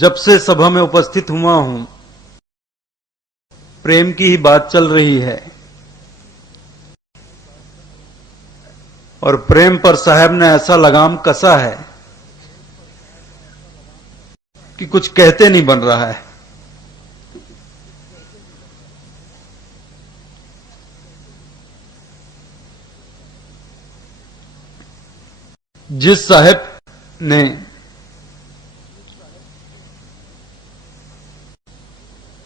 जब से सभा में उपस्थित हुआ हूं, प्रेम की ही बात चल रही है और प्रेम पर साहब ने ऐसा लगाम कसा है कि कुछ कहते नहीं बन रहा है। जिस साहब ने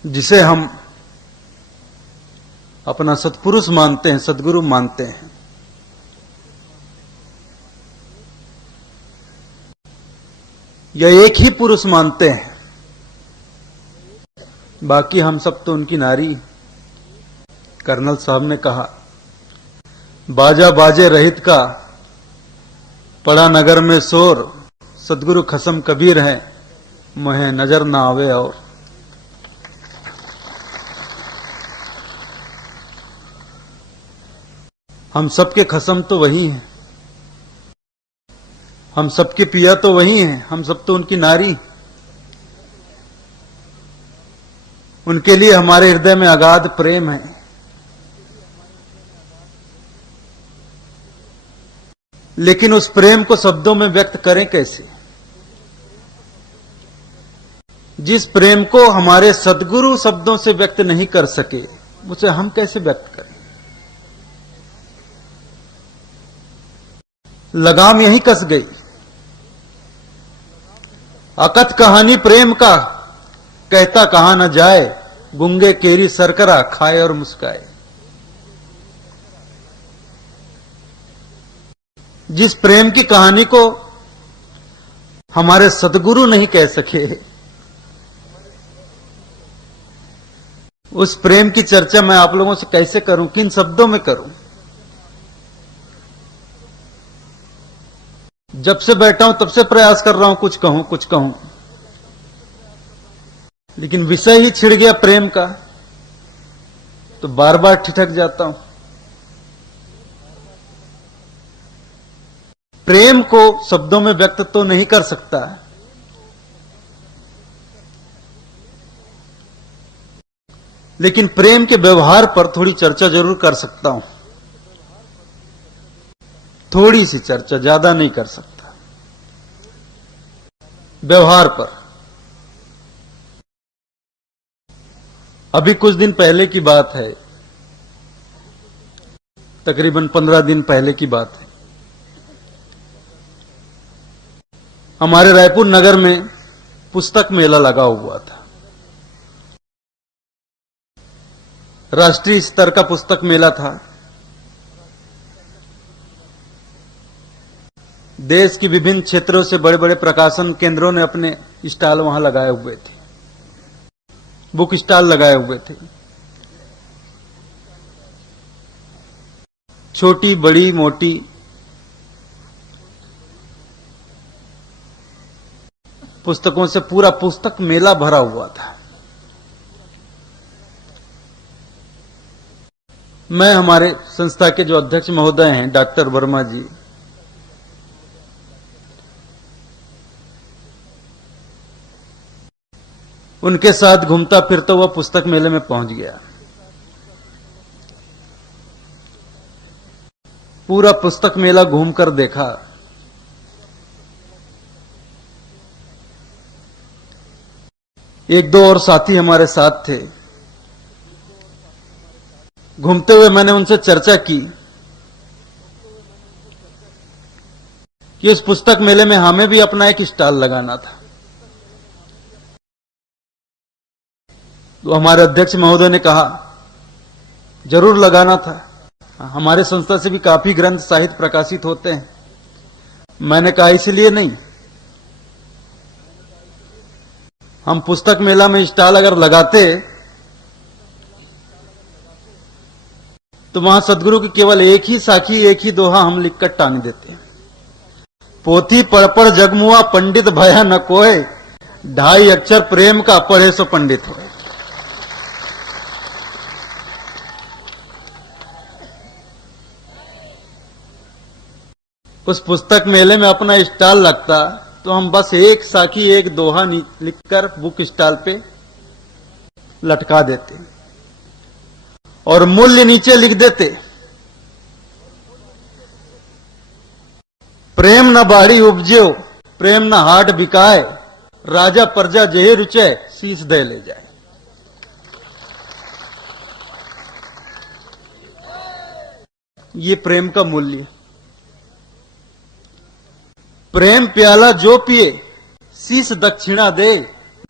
जिसे हम अपना सत्पुरुष मानते हैं, सदगुरु मानते हैं, या एक ही पुरुष मानते हैं, बाकी हम सब तो उनकी नारी। कर्नल साहब ने कहा, बाजा बाजे रहित का पड़ा नगर में शोर, सदगुरु खसम कबीर है मोहे नजर ना आवे। और हम सबके खसम तो वही हैं, हम सबके पिया तो वही हैं, हम सब तो उनकी नारी। उनके लिए हमारे हृदय में अगाध प्रेम है। लेकिन उस प्रेम को शब्दों में व्यक्त करें कैसे? जिस प्रेम को हमारे सदगुरु शब्दों से व्यक्त नहीं कर सके, उसे हम कैसे व्यक्त करें? लगाम यहीं कस गई। अकथ कहानी प्रेम का, कहता कहां न जाए, गुंगे केरी सरकरा खाए और मुस्काए। जिस प्रेम की कहानी को हमारे सदगुरु नहीं कह सके, उस प्रेम की चर्चा मैं आप लोगों से कैसे करूं, किन शब्दों में करूं? जब से बैठा हूं तब से प्रयास कर रहा हूं कुछ कहूं, लेकिन विषय ही छिड़ गया प्रेम का, तो बार बार ठिठक जाता हूं। प्रेम को शब्दों में व्यक्त तो नहीं कर सकता, लेकिन प्रेम के व्यवहार पर थोड़ी चर्चा जरूर कर सकता हूं। थोड़ी सी चर्चा, ज्यादा नहीं कर सकता। व्यवहार पर अभी कुछ दिन पहले की बात है, तकरीबन 15 दिन पहले की बात है। हमारे रायपुर नगर में पुस्तक मेला लगा हुआ था। राष्ट्रीय स्तर का पुस्तक मेला था। देश की विभिन्न क्षेत्रों से बड़े बड़े प्रकाशन केंद्रों ने अपने स्टॉल वहां लगाए हुए थे, बुक स्टॉल लगाए हुए थे। छोटी बड़ी मोटी पुस्तकों से पूरा पुस्तक मेला भरा हुआ था। मैं, हमारे संस्था के जो अध्यक्ष महोदय हैं डॉक्टर वर्मा जी, उनके साथ घूमता फिरता हुआ पुस्तक मेले में पहुंच गया। पूरा पुस्तक मेला घूमकर देखा। एक दो और साथी हमारे साथ थे। घूमते हुए मैंने उनसे चर्चा की कि इस पुस्तक मेले में हमें भी अपना एक स्टॉल लगाना था। तो हमारे अध्यक्ष महोदय ने कहा, जरूर लगाना था, हमारे संस्था से भी काफी ग्रंथ साहित्य प्रकाशित होते हैं। मैंने कहा, इसलिए नहीं, हम पुस्तक मेला में स्टॉल अगर लगाते तो वहां सदगुरु की केवल एक ही साखी, एक ही दोहा हम लिखकर टांग देते। पोथी पढ़ जगमुआ पंडित भया न कोय, 2.5 अक्षर प्रेम का पढ़े सो पंडित होए। उस पुस्तक मेले में अपना स्टॉल लगता तो हम बस एक साखी एक दोहा लिखकर बुक स्टॉल पे लटका देते और मूल्य नीचे लिख देते, प्रेम न बाड़ी उपज्यो, प्रेम न हाट बिकाए, राजा प्रजा जेहि रुचे, शीश दे ले जाए। ये प्रेम का मूल्य। प्रेम प्याला जो पिए, शीश दक्षिणा दे,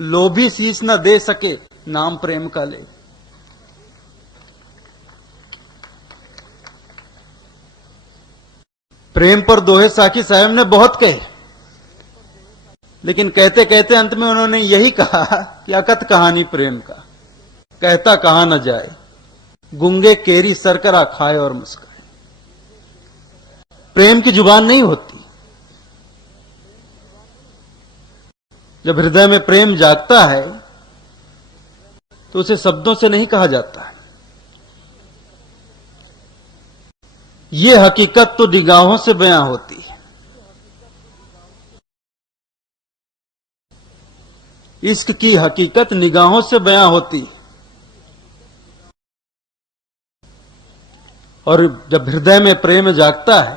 लोभी शीश न दे सके, नाम प्रेम का ले। प्रेम पर दोहे साकी साहब ने बहुत कहे, लेकिन कहते कहते अंत में उन्होंने यही कहा कि अकथ कहानी प्रेम का, कहता कहा न जाए, गुंगे केरी सरकरा खाए और मुस्काए। प्रेम की जुबान नहीं होती। जब हृदय में प्रेम जागता है तो उसे शब्दों से नहीं कहा जाता। ये हकीकत तो निगाहों से बयां होती है। इश्क की हकीकत निगाहों से बयां होती है। और जब हृदय में प्रेम जागता है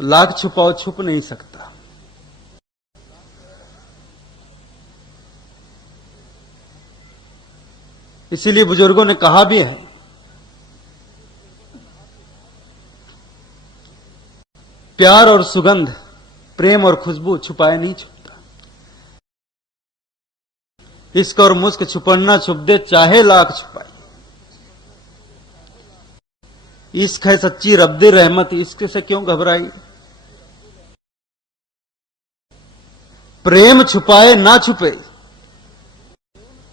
तो लाख छुपाओ छुप नहीं सकता। इसीलिए बुजुर्गों ने कहा भी है, प्यार और सुगंध, प्रेम और खुशबू छुपाए नहीं छुपता। इश्क और मुस्क छुपन्ना छुप दे, चाहे लाख छुपाए। इश्क है सच्ची रब्दे रहमत, इश्क से क्यों घबराई। प्रेम छुपाए ना छुपे,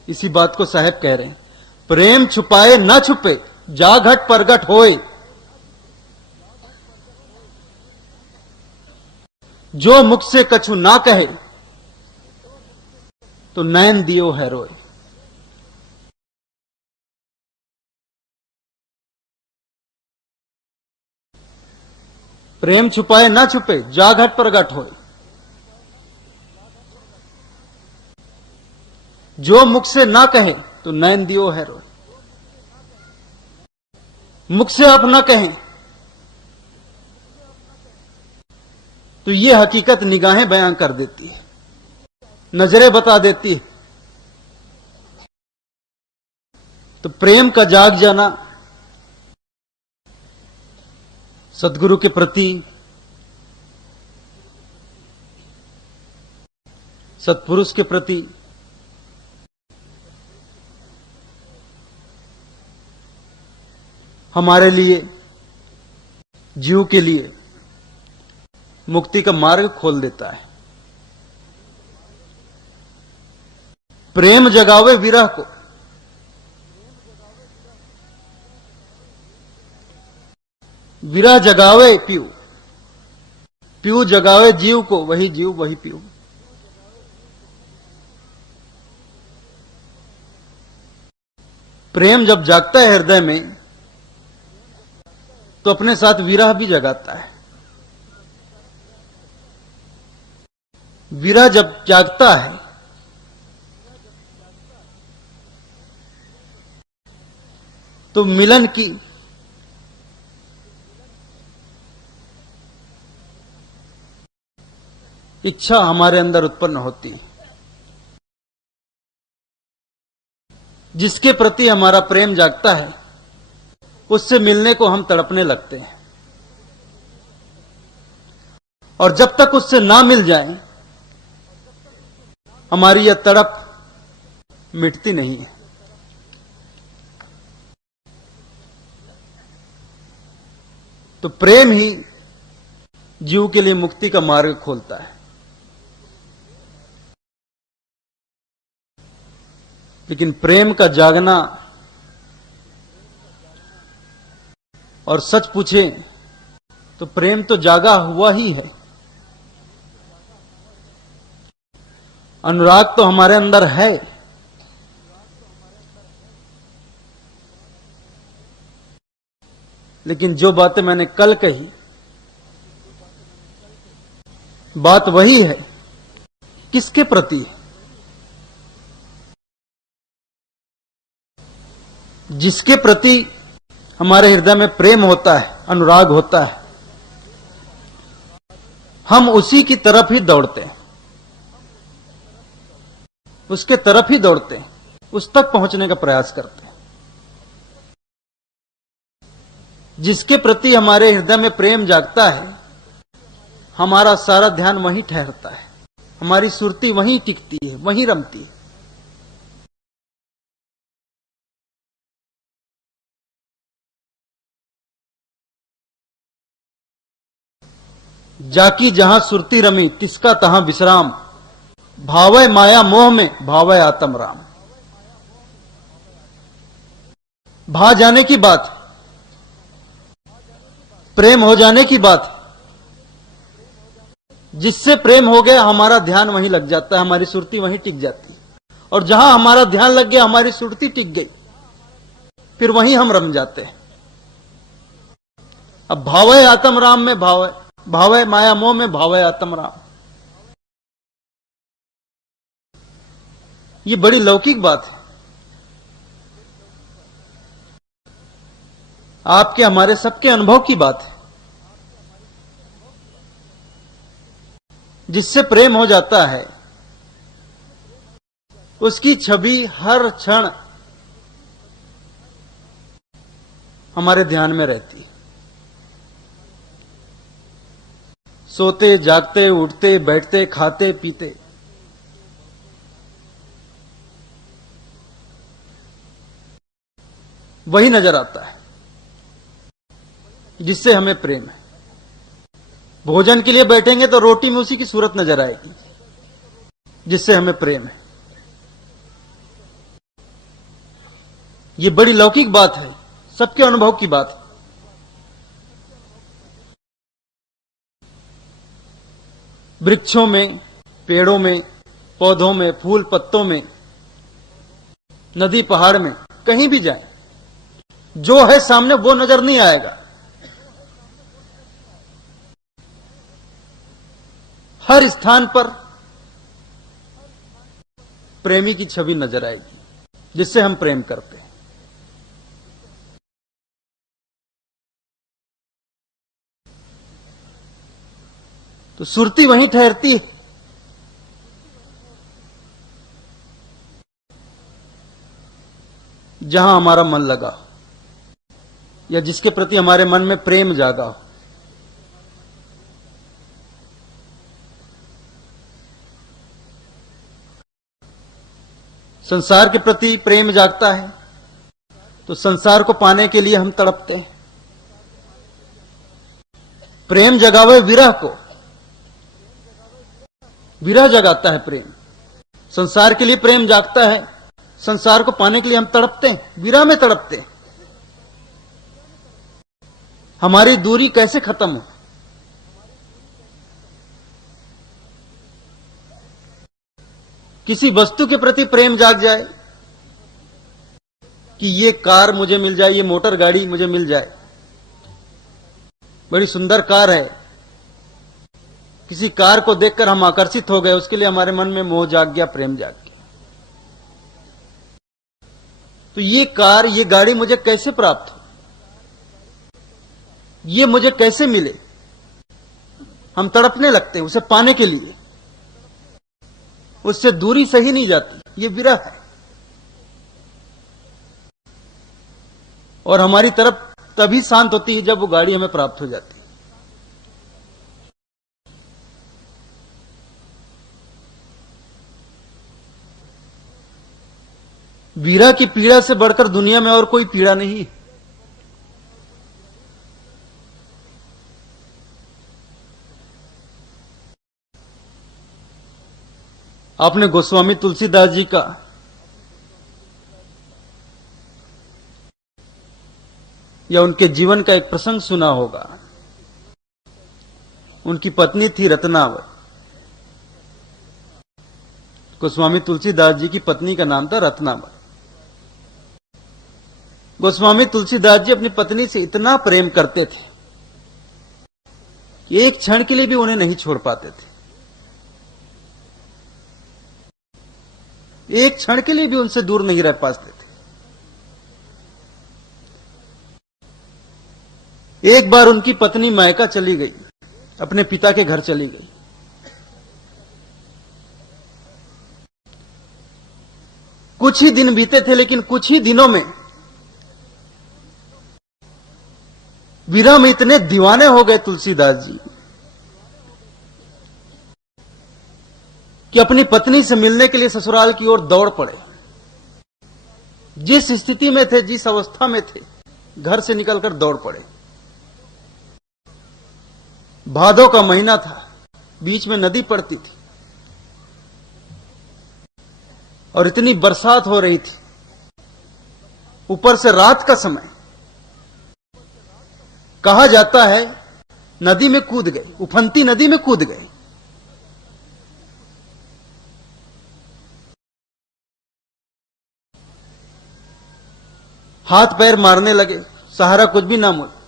इसी बात को साहब कह रहे हैं। प्रेम छुपाए ना छुपे, जा घट प्रगट होए, जो मुख से कछु ना कहे, तो नैन दियो है रोए। प्रेम छुपाए ना छुपे, जा घट प्रगट होए, जो मुख से ना कहे, तो नैन दियो है रोए। मुख से आप ना कहें तो ये हकीकत निगाहें बयां कर देती है, नजरें बता देती है। तो प्रेम का जाग जाना सदगुरु के प्रति, सत्पुरुष के प्रति हमारे लिए, जीव के लिए मुक्ति का मार्ग खोल देता है। प्रेम जगावे विरह को, विरह जगावे पीऊ, पीऊ जगावे जीव को, वही जीव वही पीऊ। प्रेम जब जागता है हृदय में तो अपने साथ विरह भी जगाता है। विरह जब जागता है तो मिलन की इच्छा हमारे अंदर उत्पन्न होती है। जिसके प्रति हमारा प्रेम जागता है उससे मिलने को हम तड़पने लगते हैं, और जब तक उससे ना मिल जाए हमारी यह तड़प मिटती नहीं है। तो प्रेम ही जीव के लिए मुक्ति का मार्ग खोलता है। लेकिन प्रेम का जागना, और सच पूछे तो प्रेम तो जागा हुआ ही है। अनुराग तो हमारे अंदर है, लेकिन जो बातें मैंने कल कही बात वही है, किसके प्रति? जिसके प्रति हमारे हृदय में प्रेम होता है, अनुराग होता है, हम उसी की तरफ ही दौड़ते हैं, उसके तरफ ही दौड़ते हैं, उस तक पहुंचने का प्रयास करते हैं। जिसके प्रति हमारे हृदय में प्रेम जागता है, हमारा सारा ध्यान वहीं ठहरता है, हमारी सुरती वहीं टिकती है, वहीं रमती है। जाकी जहां सुरती रमी, तिसका तहां विश्राम, भावय माया मोह में, भावय आत्म राम। भा जाने की बात, प्रेम हो जाने की बात, जिससे प्रेम हो गया हमारा ध्यान वहीं लग जाता है, हमारी सुरती वहीं टिक जाती है। और जहां हमारा ध्यान लग गया, हमारी सुरती टिक गई, फिर वहीं हम रम जाते हैं। अब भावय आत्म राम में भावय माया मोह में, भावय आत्म राम, ये बड़ी लौकिक बात है। आपके हमारे सबके अनुभव की बात है। जिससे प्रेम हो जाता है, उसकी छवि हर क्षण हमारे ध्यान में रहती है। सोते जागते, उठते बैठते, खाते पीते, वही नजर आता है जिससे हमें प्रेम है। भोजन के लिए बैठेंगे तो रोटी में उसी की सूरत नजर आएगी जिससे हमें प्रेम है। ये बड़ी लौकिक बात है, सबके अनुभव की बात है। वृक्षों में, पेड़ों में, पौधों में, फूल पत्तों में, नदी पहाड़ में, कहीं भी जाएं, जो है सामने वो नजर नहीं आएगा। हर स्थान पर प्रेमी की छवि नजर आएगी जिससे हम प्रेम करते हैं। तो सुरती वहीं ठहरती है। जहां हमारा मन लगा हो, या जिसके प्रति हमारे मन में प्रेम जागा हो। संसार के प्रति प्रेम जागता है तो संसार को पाने के लिए हम तड़पते हैं। प्रेम जगावे विरह को, विरह जगाता है प्रेम। संसार के लिए प्रेम जागता है, संसार को पाने के लिए हम तड़पते हैं, विरह में तड़पते हैं। हमारी दूरी कैसे खत्म हो? किसी वस्तु के प्रति प्रेम जाग जाए कि ये कार मुझे मिल जाए, ये मोटर गाड़ी मुझे मिल जाए, बड़ी सुंदर कार है, किसी कार को देखकर हम आकर्षित हो गए, उसके लिए हमारे मन में मोह जाग गया, प्रेम जाग गया। तो ये कार, ये गाड़ी मुझे कैसे प्राप्त हो, ये मुझे कैसे मिले? हम तड़पने लगते हैं उसे पाने के लिए, उससे दूरी सही नहीं जाती। ये विरह है। और हमारी तरफ तभी शांत होती है जब वो गाड़ी हमें प्राप्त हो जाती है। विरह की पीड़ा से बढ़कर दुनिया में और कोई पीड़ा नहीं। आपने गोस्वामी तुलसीदास जी का या उनके जीवन का एक प्रसंग सुना होगा। उनकी पत्नी थी रत्नावती। गोस्वामी तुलसीदास जी की पत्नी का नाम था रत्नावती। गोस्वामी तुलसीदास जी अपनी पत्नी से इतना प्रेम करते थे कि एक क्षण के लिए भी उन्हें नहीं छोड़ पाते थे। एक क्षण के लिए भी उनसे दूर नहीं रह पाते थे। एक बार उनकी पत्नी मायका चली गई, अपने पिता के घर चली गई। कुछ ही दिन बीते थे, लेकिन कुछ ही दिनों में वीरा में इतने दीवाने हो गए तुलसीदास जी कि अपनी पत्नी से मिलने के लिए ससुराल की ओर दौड़ पड़े। जिस स्थिति में थे, जिस अवस्था में थे, घर से निकलकर दौड़ पड़े। भादों का महीना था, बीच में नदी पड़ती थी और इतनी बरसात हो रही थी, ऊपर से रात का समय। कहा जाता है नदी में कूद गए, उफनती नदी में कूद गए। हाथ पैर मारने लगे, सहारा कुछ भी ना मिला।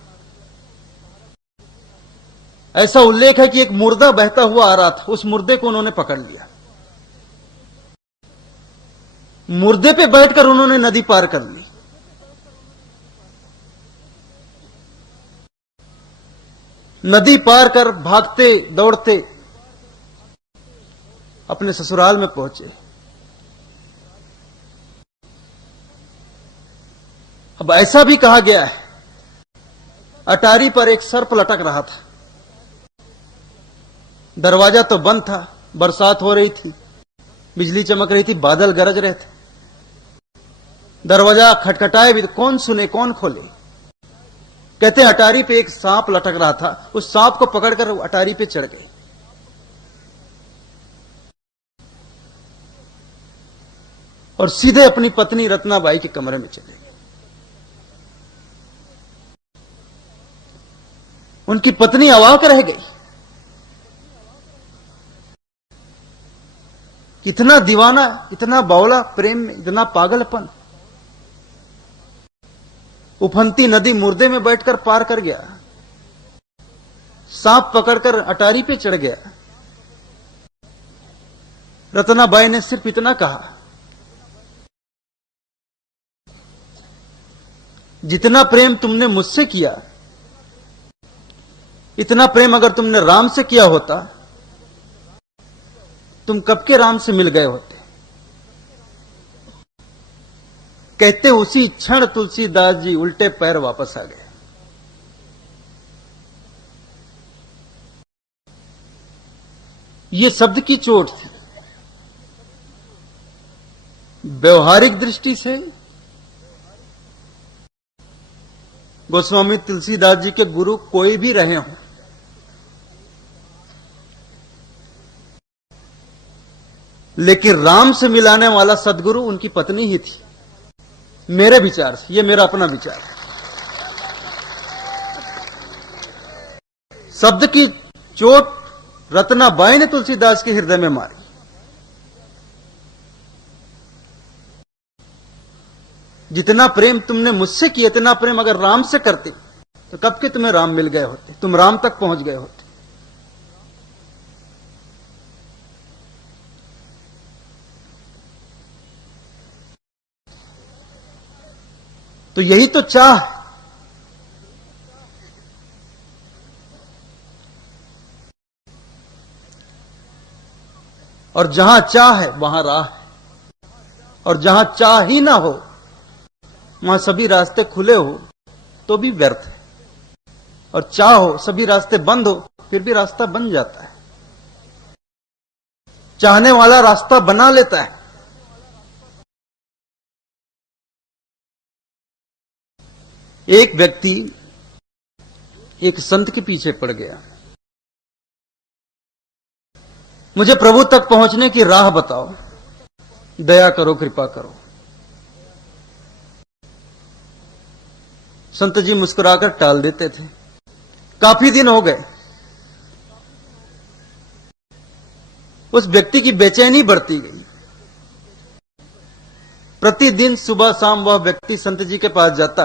ऐसा उल्लेख है कि एक मुर्दा बहता हुआ आ रहा था, उस मुर्दे को उन्होंने पकड़ लिया। मुर्दे पे बैठकर उन्होंने नदी पार कर ली। नदी पार कर भागते दौड़ते अपने ससुराल में पहुंचे। अब ऐसा भी कहा गया है, अटारी पर एक सर्प लटक रहा था। दरवाजा तो बंद था, बरसात हो रही थी, बिजली चमक रही थी, बादल गरज रहे थे। दरवाजा खटखटाए भी, कौन सुने कौन खोले। कहते हैं अटारी पे एक सांप लटक रहा था, उस सांप को पकड़कर अटारी पे चढ़ गए। और सीधे अपनी पत्नी रत्नाबाई के कमरे में चले गए। उनकी पत्नी अवाक रह गई। इतना दीवाना, इतना बावला प्रेम में, इतना पागलपन। उफनती नदी मुर्दे में बैठकर पार कर गया, सांप पकड़कर अटारी पे चढ़ गया। रत्नाबाई ने सिर्फ इतना कहा, जितना प्रेम तुमने मुझसे किया, इतना प्रेम अगर तुमने राम से किया होता, तुम कब के राम से मिल गए होते। कहते उसी क्षण तुलसीदास जी उल्टे पैर वापस आ गए। ये शब्द की चोट थी। व्यवहारिक दृष्टि से गोस्वामी तुलसीदास जी के गुरु कोई भी रहे हों, लेकिन राम से मिलाने वाला सदगुरु उनकी पत्नी ही थी, मेरे विचार से। ये मेरा अपना विचार है। शब्द की चोट रत्नाबाई ने तुलसीदास के हृदय में मारी। जितना प्रेम तुमने मुझसे किया, इतना प्रेम अगर राम से करते तो कब के तुम्हें राम मिल गए होते, तुम राम तक पहुंच गए होते। तो यही तो चाह, और जहां चाह है वहां राह है, और जहां चाह ही ना हो वहां सभी रास्ते खुले हो तो भी व्यर्थ है, और चाह हो सभी रास्ते बंद हो फिर भी रास्ता बन जाता है। चाहने वाला रास्ता बना लेता है। एक व्यक्ति एक संत के पीछे पड़ गया, मुझे प्रभु तक पहुंचने की राह बताओ, दया करो, कृपा करो। संत जी मुस्कुराकर टाल देते थे। काफी दिन हो गए, उस व्यक्ति की बेचैनी बढ़ती गई। प्रतिदिन सुबह शाम वह व्यक्ति संत जी के पास जाता,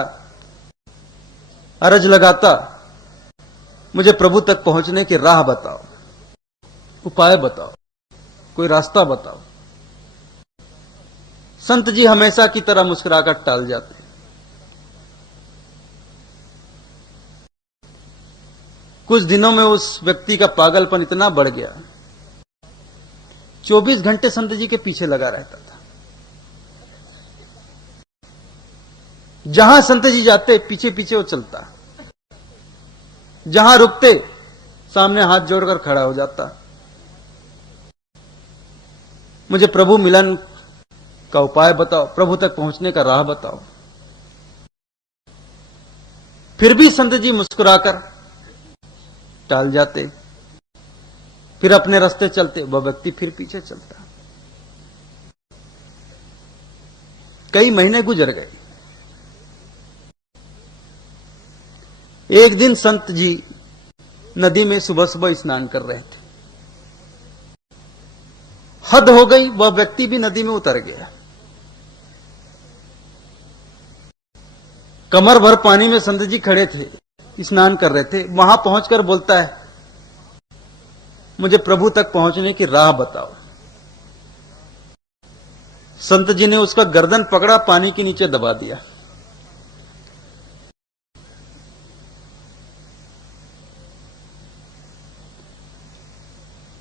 अर्ज लगाता, मुझे प्रभु तक पहुंचने की राह बताओ, उपाय बताओ, कोई रास्ता बताओ। संत जी हमेशा की तरह मुस्कुराकर टाल जाते। कुछ दिनों में उस व्यक्ति का पागलपन इतना बढ़ गया, 24 घंटे संत जी के पीछे लगा रहता था। जहां संत जी जाते पीछे पीछे वो चलता, जहां रुकते सामने हाथ जोड़कर खड़ा हो जाता। मुझे प्रभु मिलन का उपाय बताओ, प्रभु तक पहुंचने का राह बताओ। फिर भी संत जी मुस्कुराकर टाल जाते, फिर अपने रास्ते चलते, वह व्यक्ति फिर पीछे चलता। कई महीने गुजर गए। एक दिन संत जी नदी में सुबह सुबह स्नान कर रहे थे। हद हो गई, वह व्यक्ति भी नदी में उतर गया। कमर भर पानी में संत जी खड़े थे, स्नान कर रहे थे। वहां पहुंचकर बोलता है, मुझे प्रभु तक पहुंचने की राह बताओ। संत जी ने उसका गर्दन पकड़ा, पानी के नीचे दबा दिया।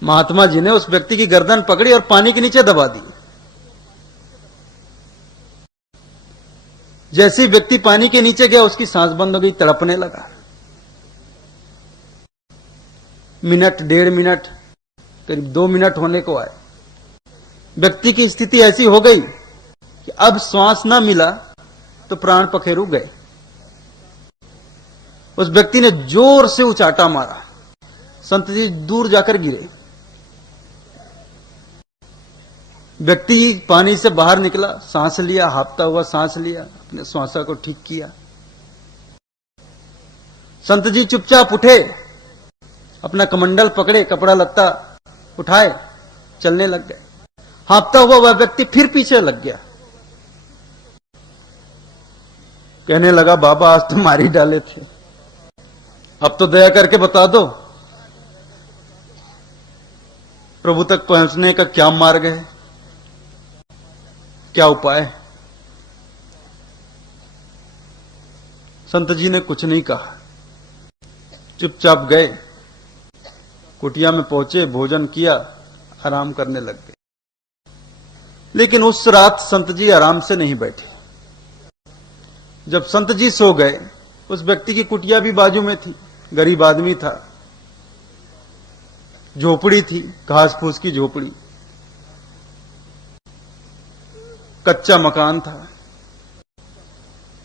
महात्मा जी ने उस व्यक्ति की गर्दन पकड़ी और पानी के नीचे दबा दी। जैसे व्यक्ति पानी के नीचे गया, उसकी सांस बंद हो गई, तड़पने लगा। मिनट, 1.5 मिनट, करीब 2 मिनट होने को आए। व्यक्ति की स्थिति ऐसी हो गई कि अब श्वास ना मिला तो प्राण पखेरु गए। उस व्यक्ति ने जोर से उचाटा मारा, संत जी दूर जाकर गिरे। व्यक्ति पानी से बाहर निकला, सांस लिया, हांफता हुआ सांस लिया, अपने श्वासा को ठीक किया। संत जी चुपचाप उठे, अपना कमंडल पकड़े, कपड़ा लत्ता उठाए, चलने लग गए। हांफता हुआ वह व्यक्ति फिर पीछे लग गया। कहने लगा, बाबा आज तो मार ही डाले थे, अब तो दया करके बता दो प्रभु तक पहुंचने का क्या मार्ग है, क्या उपाय है। संत जी ने कुछ नहीं कहा, चुपचाप गए, कुटिया में पहुंचे, भोजन किया, आराम करने लग गए। लेकिन उस रात संत जी आराम से नहीं बैठे। जब संत जी सो गए, उस व्यक्ति की कुटिया भी बाजू में थी। गरीब आदमी था, झोपड़ी थी, घास फूस की झोपड़ी, कच्चा मकान था।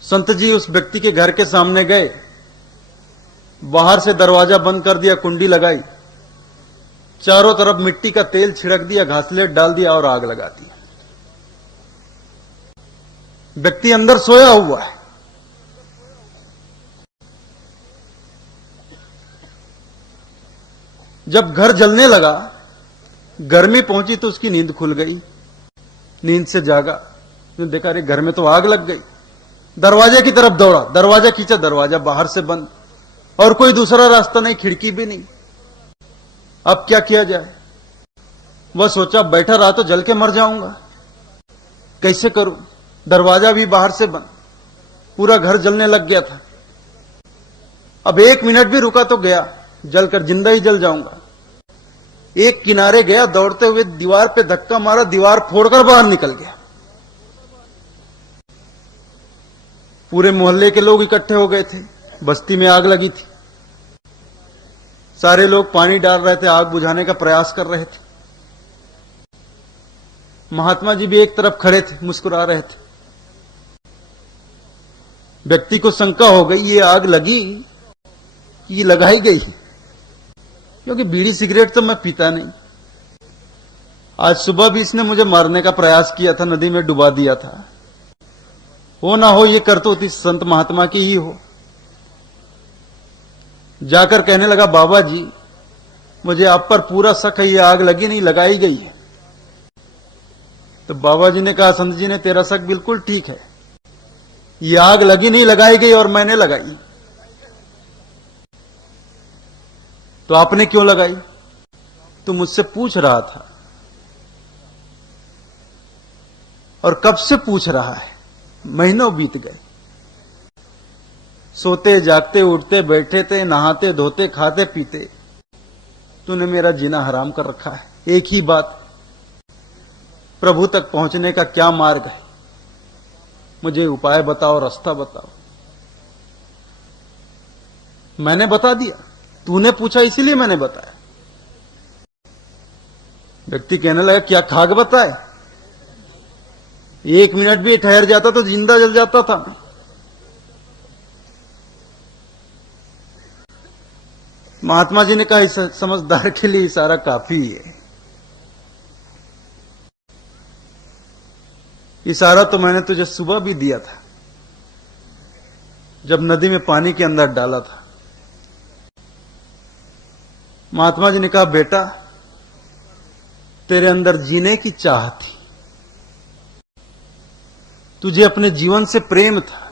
संत जी उस व्यक्ति के घर के सामने गए, बाहर से दरवाजा बंद कर दिया, कुंडी लगाई, चारों तरफ मिट्टी का तेल छिड़क दिया, घासलेट डाल दिया और आग लगा दी। व्यक्ति अंदर सोया हुआ है। जब घर जलने लगा, गर्मी पहुंची तो उसकी नींद खुल गई। नींद से जागा तो देखा, अरे घर में तो आग लग गई। दरवाजे की तरफ दौड़ा, दरवाजा खींचा, दरवाजा बाहर से बंद, और कोई दूसरा रास्ता नहीं, खिड़की भी नहीं। अब क्या किया जाए? वह सोचा, बैठा रहा तो जल के मर जाऊंगा, कैसे करूं? दरवाजा भी बाहर से बंद, पूरा घर जलने लग गया था। अब 1 मिनट भी रुका तो गया, जलकर जिंदा ही जल जाऊंगा। एक किनारे गया, दौड़ते हुए दीवार पे धक्का मारा, दीवार फोड़कर बाहर निकल गया। पूरे मोहल्ले के लोग इकट्ठे हो गए थे, बस्ती में आग लगी थी। सारे लोग पानी डाल रहे थे, आग बुझाने का प्रयास कर रहे थे। महात्मा जी भी एक तरफ खड़े थे, मुस्कुरा रहे थे। व्यक्ति को शंका हो गई, ये आग लगी, ये लगाई गई, क्योंकि बीड़ी सिगरेट तो मैं पीता नहीं। आज सुबह भी इसने मुझे मारने का प्रयास किया था, नदी में डुबा दिया था। हो ना हो ये करतूत इस संत महात्मा की ही हो। जाकर कहने लगा, बाबा जी मुझे आप पर पूरा शक है, ये आग लगी नहीं, लगाई गई है। तो बाबा जी ने कहा, संत जी ने तेरा शक बिल्कुल ठीक है, ये आग लगी नहीं, लगाई गई, और मैंने लगाई। तो आपने क्यों लगाई? तो मुझसे पूछ रहा था। और कब से पूछ रहा है, महीनों बीत गए। सोते जागते उठते बैठे थे, नहाते धोते खाते पीते, तूने मेरा जीना हराम कर रखा है। एक ही बात, प्रभु तक पहुंचने का क्या मार्ग है, मुझे उपाय बताओ, रास्ता बताओ। मैंने बता दिया, तूने पूछा इसीलिए मैंने बताया। व्यक्ति कहने लगा क्या खाक बताए, 1 मिनट भी ठहर जाता तो जिंदा जल जाता था। महात्मा जी ने कहा इस समझदार के लिए इशारा काफी है। इशारा तो मैंने तुझे सुबह भी दिया था, जब नदी में पानी के अंदर डाला था। महात्मा जी ने कहा बेटा, तेरे अंदर जीने की चाह थी, तुझे अपने जीवन से प्रेम था,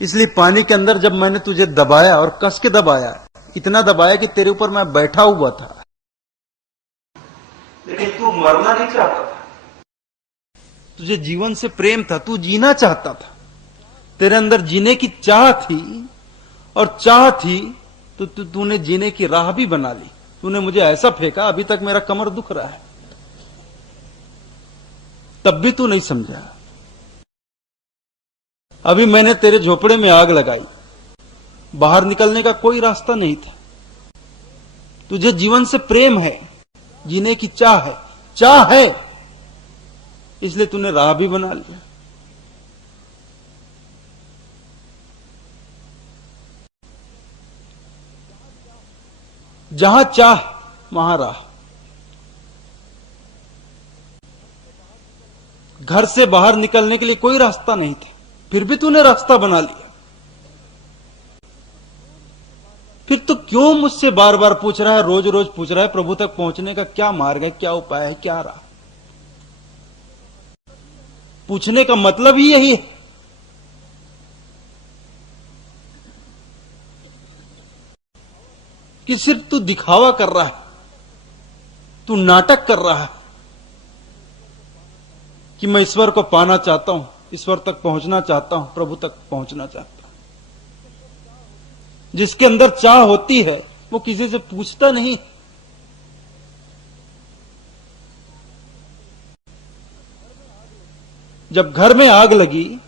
इसलिए पानी के अंदर जब मैंने तुझे दबाया और कस के दबाया, इतना दबाया कि तेरे ऊपर मैं बैठा हुआ था, लेकिन तू मरना नहीं चाहता था, तुझे जीवन से प्रेम था, तू जीना चाहता था, तेरे अंदर जीने की चाह थी, और चाह थी तो तूने जीने की राह भी बना ली। तूने मुझे ऐसा फेंका, अभी तक मेरा कमर दुख रहा है, तब भी तू नहीं समझा। अभी मैंने तेरे झोपड़े में आग लगाई, बाहर निकलने का कोई रास्ता नहीं था, तुझे जीवन से प्रेम है, जीने की चाह है, इसलिए तूने राह भी बना लिया। जहां चाह वहां राह। घर से बाहर निकलने के लिए कोई रास्ता नहीं था, फिर भी तूने रास्ता बना लिया। फिर तो क्यों मुझसे बार बार पूछ रहा है, रोज रोज पूछ रहा है, प्रभु तक पहुंचने का क्या मार्ग है, क्या उपाय है, क्या राह? पूछने का मतलब ही यही है। कि सिर्फ तू दिखावा कर रहा है, तू नाटक कर रहा है कि मैं ईश्वर को पाना चाहता हूं, ईश्वर तक पहुंचना चाहता हूं, प्रभु तक पहुंचना चाहता हूं। जिसके अंदर चाह होती है वो किसी से पूछता नहीं। जब घर में आग लगी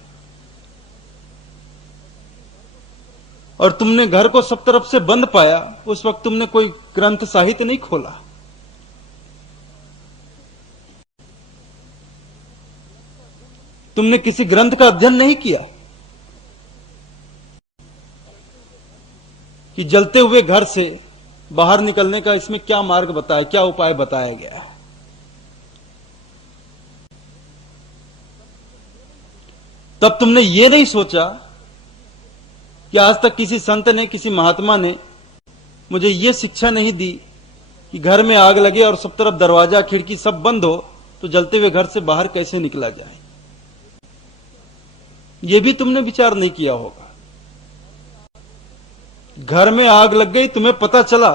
और तुमने घर को सब तरफ से बंद पाया, उस वक्त तुमने कोई ग्रंथ साहित्य नहीं खोला, तुमने किसी ग्रंथ का अध्ययन नहीं किया कि जलते हुए घर से बाहर निकलने का इसमें क्या मार्ग बताया, क्या उपाय बताया गया है। तब तुमने ये नहीं सोचा कि आज तक किसी संत ने, किसी महात्मा ने मुझे ये शिक्षा नहीं दी कि घर में आग लगे और सब तरफ दरवाजा खिड़की सब बंद हो तो जलते हुए घर से बाहर कैसे निकला जाए। ये भी तुमने विचार नहीं किया होगा। घर में आग लग गई, तुम्हें पता चला,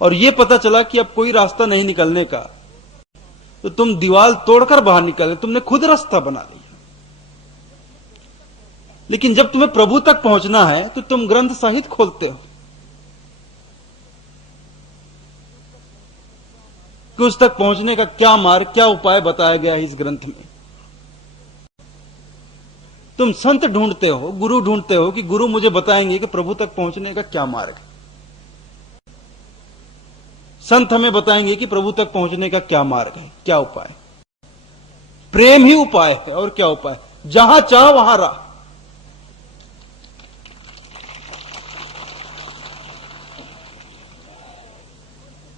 और यह पता चला कि अब कोई रास्ता नहीं निकलने का, तो तुम दीवार तोड़कर बाहर निकले, तुमने खुद रास्ता बना लिया। लेकिन जब तुम्हें प्रभु तक पहुंचना है तो तुम ग्रंथ साहित्य खोलते हो कि उस तक पहुंचने का क्या मार्ग, क्या उपाय बताया गया है इस ग्रंथ में। तुम संत ढूंढते हो, गुरु ढूंढते हो कि गुरु मुझे बताएंगे कि प्रभु तक पहुंचने का क्या मार्ग है। संत हमें बताएंगे कि प्रभु तक पहुंचने का क्या मार्ग है, क्या उपाय। प्रेम ही उपाय है, और क्या उपाय। जहां चाह वहां राह।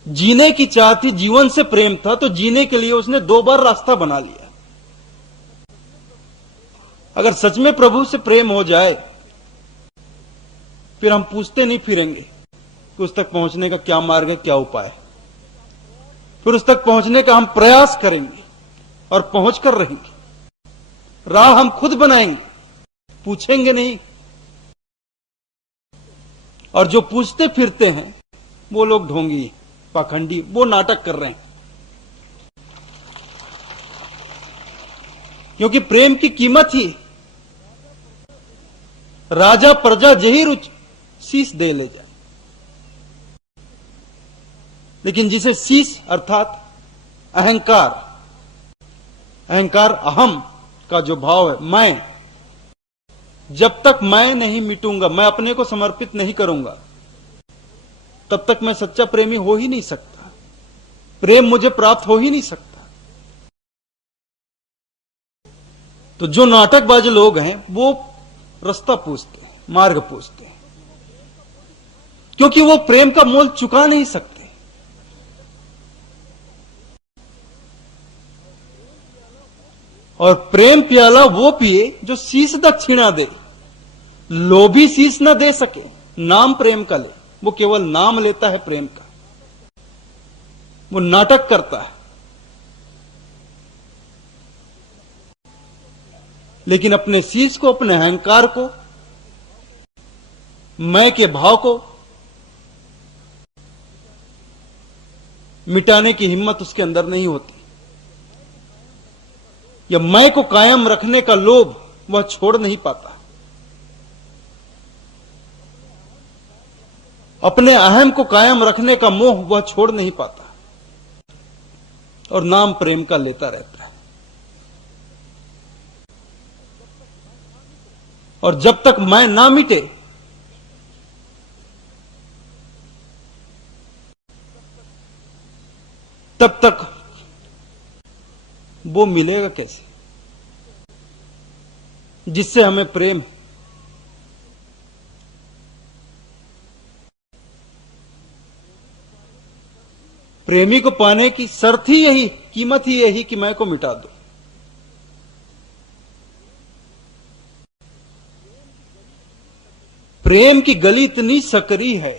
जीने की चाह थी, जीवन से प्रेम था, तो जीने के लिए उसने 2 बार रास्ता बना लिया। अगर सच में प्रभु से प्रेम हो जाए फिर हम पूछते नहीं फिरेंगे कि उस तक पहुंचने का क्या मार्ग है, क्या उपाय है। फिर उस तक पहुंचने का हम प्रयास करेंगे और पहुंच कर रहेंगे। राह हम खुद बनाएंगे, पूछेंगे नहीं। और जो पूछते फिरते हैं वो लोग ढोंगी, पाखंडी, वो नाटक कर रहे हैं। क्योंकि प्रेम की कीमत ही राजा प्रजा जही रुच शीश दे ले जाए। लेकिन जिसे शीश अर्थात अहंकार, अहंकार अहम का जो भाव है, मैं, जब तक मैं नहीं मिटूंगा, मैं अपने को समर्पित नहीं करूंगा, तब तक मैं सच्चा प्रेमी हो ही नहीं सकता, प्रेम मुझे प्राप्त हो ही नहीं सकता। तो जो नाटकबाज लोग हैं वो रास्ता पूछते हैं, मार्ग पूछते हैं, क्योंकि वो प्रेम का मोल चुका नहीं सकते। और प्रेम प्याला वो पिए जो शीश दक्षिणा दे, लोभी शीश न दे सके, नाम प्रेम का ले, वो केवल नाम लेता है प्रेम का, वो नाटक करता है। लेकिन अपने शीश को, अपने अहंकार को, मैं के भाव को मिटाने की हिम्मत उसके अंदर नहीं होती, या मैं को कायम रखने का लोभ वह छोड़ नहीं पाता, अपने अहम को कायम रखने का मोह वह छोड़ नहीं पाता, और नाम प्रेम का लेता रहता है। और जब तक मैं ना मिटे, तब तक वो मिलेगा कैसे जिससे हमें प्रेम। प्रेमी को पाने की शर्त ही यही, कीमत ही यही कि मैं को मिटा दो। प्रेम की गली इतनी सकरी है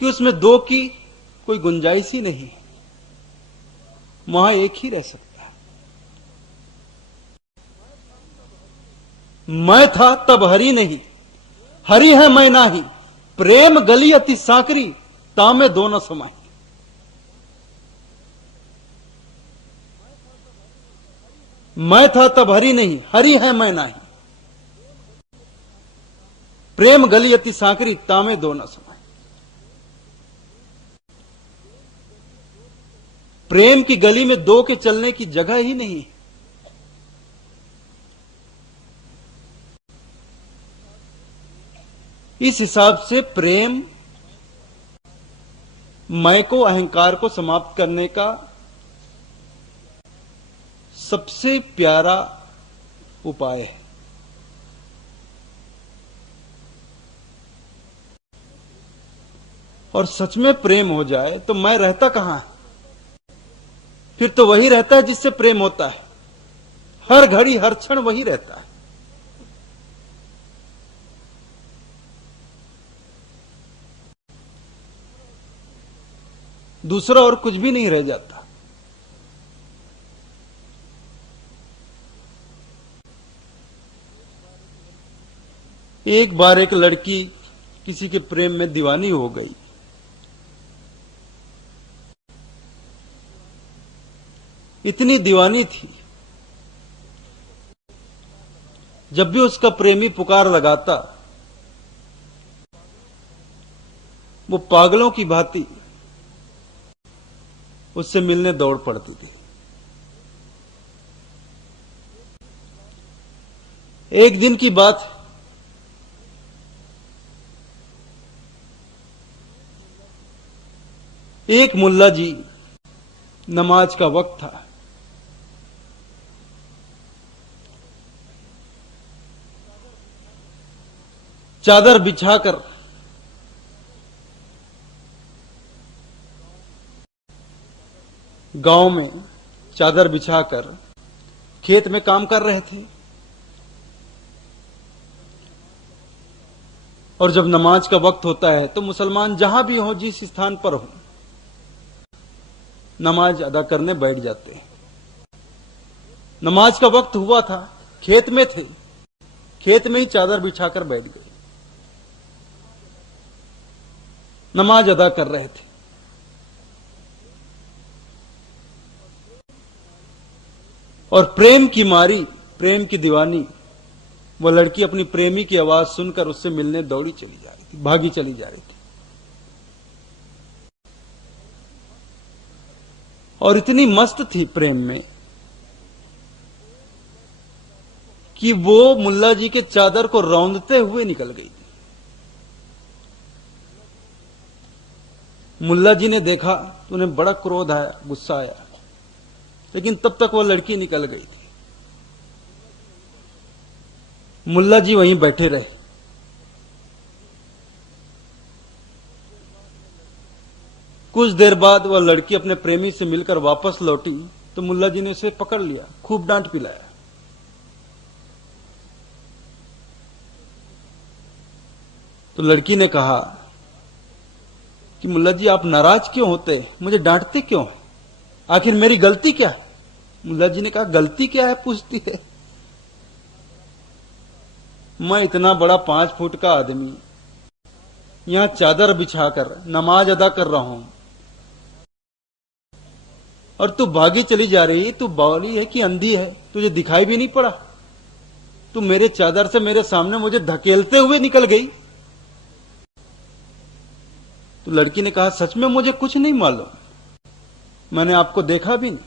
कि उसमें दो की कोई गुंजाइश ही नहीं है, वहां एक ही रह सकता है। मैं था तब हरि नहीं, हरि है मैं नाही, प्रेम गली अति सांकरी, तामे दो न समाई। मैं था तब हरि नहीं, हरि है मैं नाही, प्रेम गली अति सांकरी, तामे दो न समाई। प्रेम की गली में दो के चलने की जगह ही नहीं। इस हिसाब से प्रेम मैं को, अहंकार को समाप्त करने का सबसे प्यारा उपाय है। और सच में प्रेम हो जाए तो मैं रहता कहां है? फिर तो वही रहता है जिससे प्रेम होता है, हर घड़ी हर क्षण वही रहता है। दूसरा और कुछ भी नहीं रह जाता। एक बार एक लड़की किसी के प्रेम में दीवानी हो गई। इतनी दीवानी थी, जब भी उसका प्रेमी पुकार लगाता, वो पागलों की भांति उससे मिलने दौड़ पड़ती थी। एक दिन की बात है, एक मुल्ला जी, नमाज का वक्त था, चादर बिछाकर गांव में चादर बिछाकर खेत में काम कर रहे थे। और जब नमाज का वक्त होता है तो मुसलमान जहां भी हो, जिस स्थान पर हो, नमाज अदा करने बैठ जाते हैं। नमाज का वक्त हुआ था, खेत में थे, खेत में ही चादर बिछाकर बैठ गए, नमाज अदा कर रहे थे। और प्रेम की मारी, प्रेम की दीवानी, वो लड़की अपनी प्रेमी की आवाज सुनकर उससे मिलने दौड़ी चली जा रही थी, भागी चली जा रही थी। और इतनी मस्त थी प्रेम में कि वो मुल्ला जी के चादर को रौंदते हुए निकल गई। मुल्ला जी ने देखा तो उन्हें बड़ा क्रोध आया, गुस्सा आया, लेकिन तब तक वो लड़की निकल गई थी। मुल्ला जी वहीं बैठे रहे। कुछ देर बाद वह लड़की अपने प्रेमी से मिलकर वापस लौटी तो मुल्ला जी ने उसे पकड़ लिया, खूब डांट पिलाया। तो लड़की ने कहा कि मुल्ला जी आप नाराज क्यों होते, मुझे डांटते क्यों, आखिर मेरी गलती क्या है? मुल्ला जी ने कहा गलती क्या है पूछती है, मैं इतना बड़ा 5 फुट का आदमी यहां चादर बिछाकर नमाज अदा कर रहा हूं और तू भागी चली जा रही, तू बावली है कि अंधी है, तुझे दिखाई भी नहीं पड़ा, तू मेरे चादर से मेरे सामने मुझे धकेलते हुए निकल गई। तो लड़की ने कहा सच में मुझे कुछ नहीं मालूम, मैंने आपको देखा भी नहीं।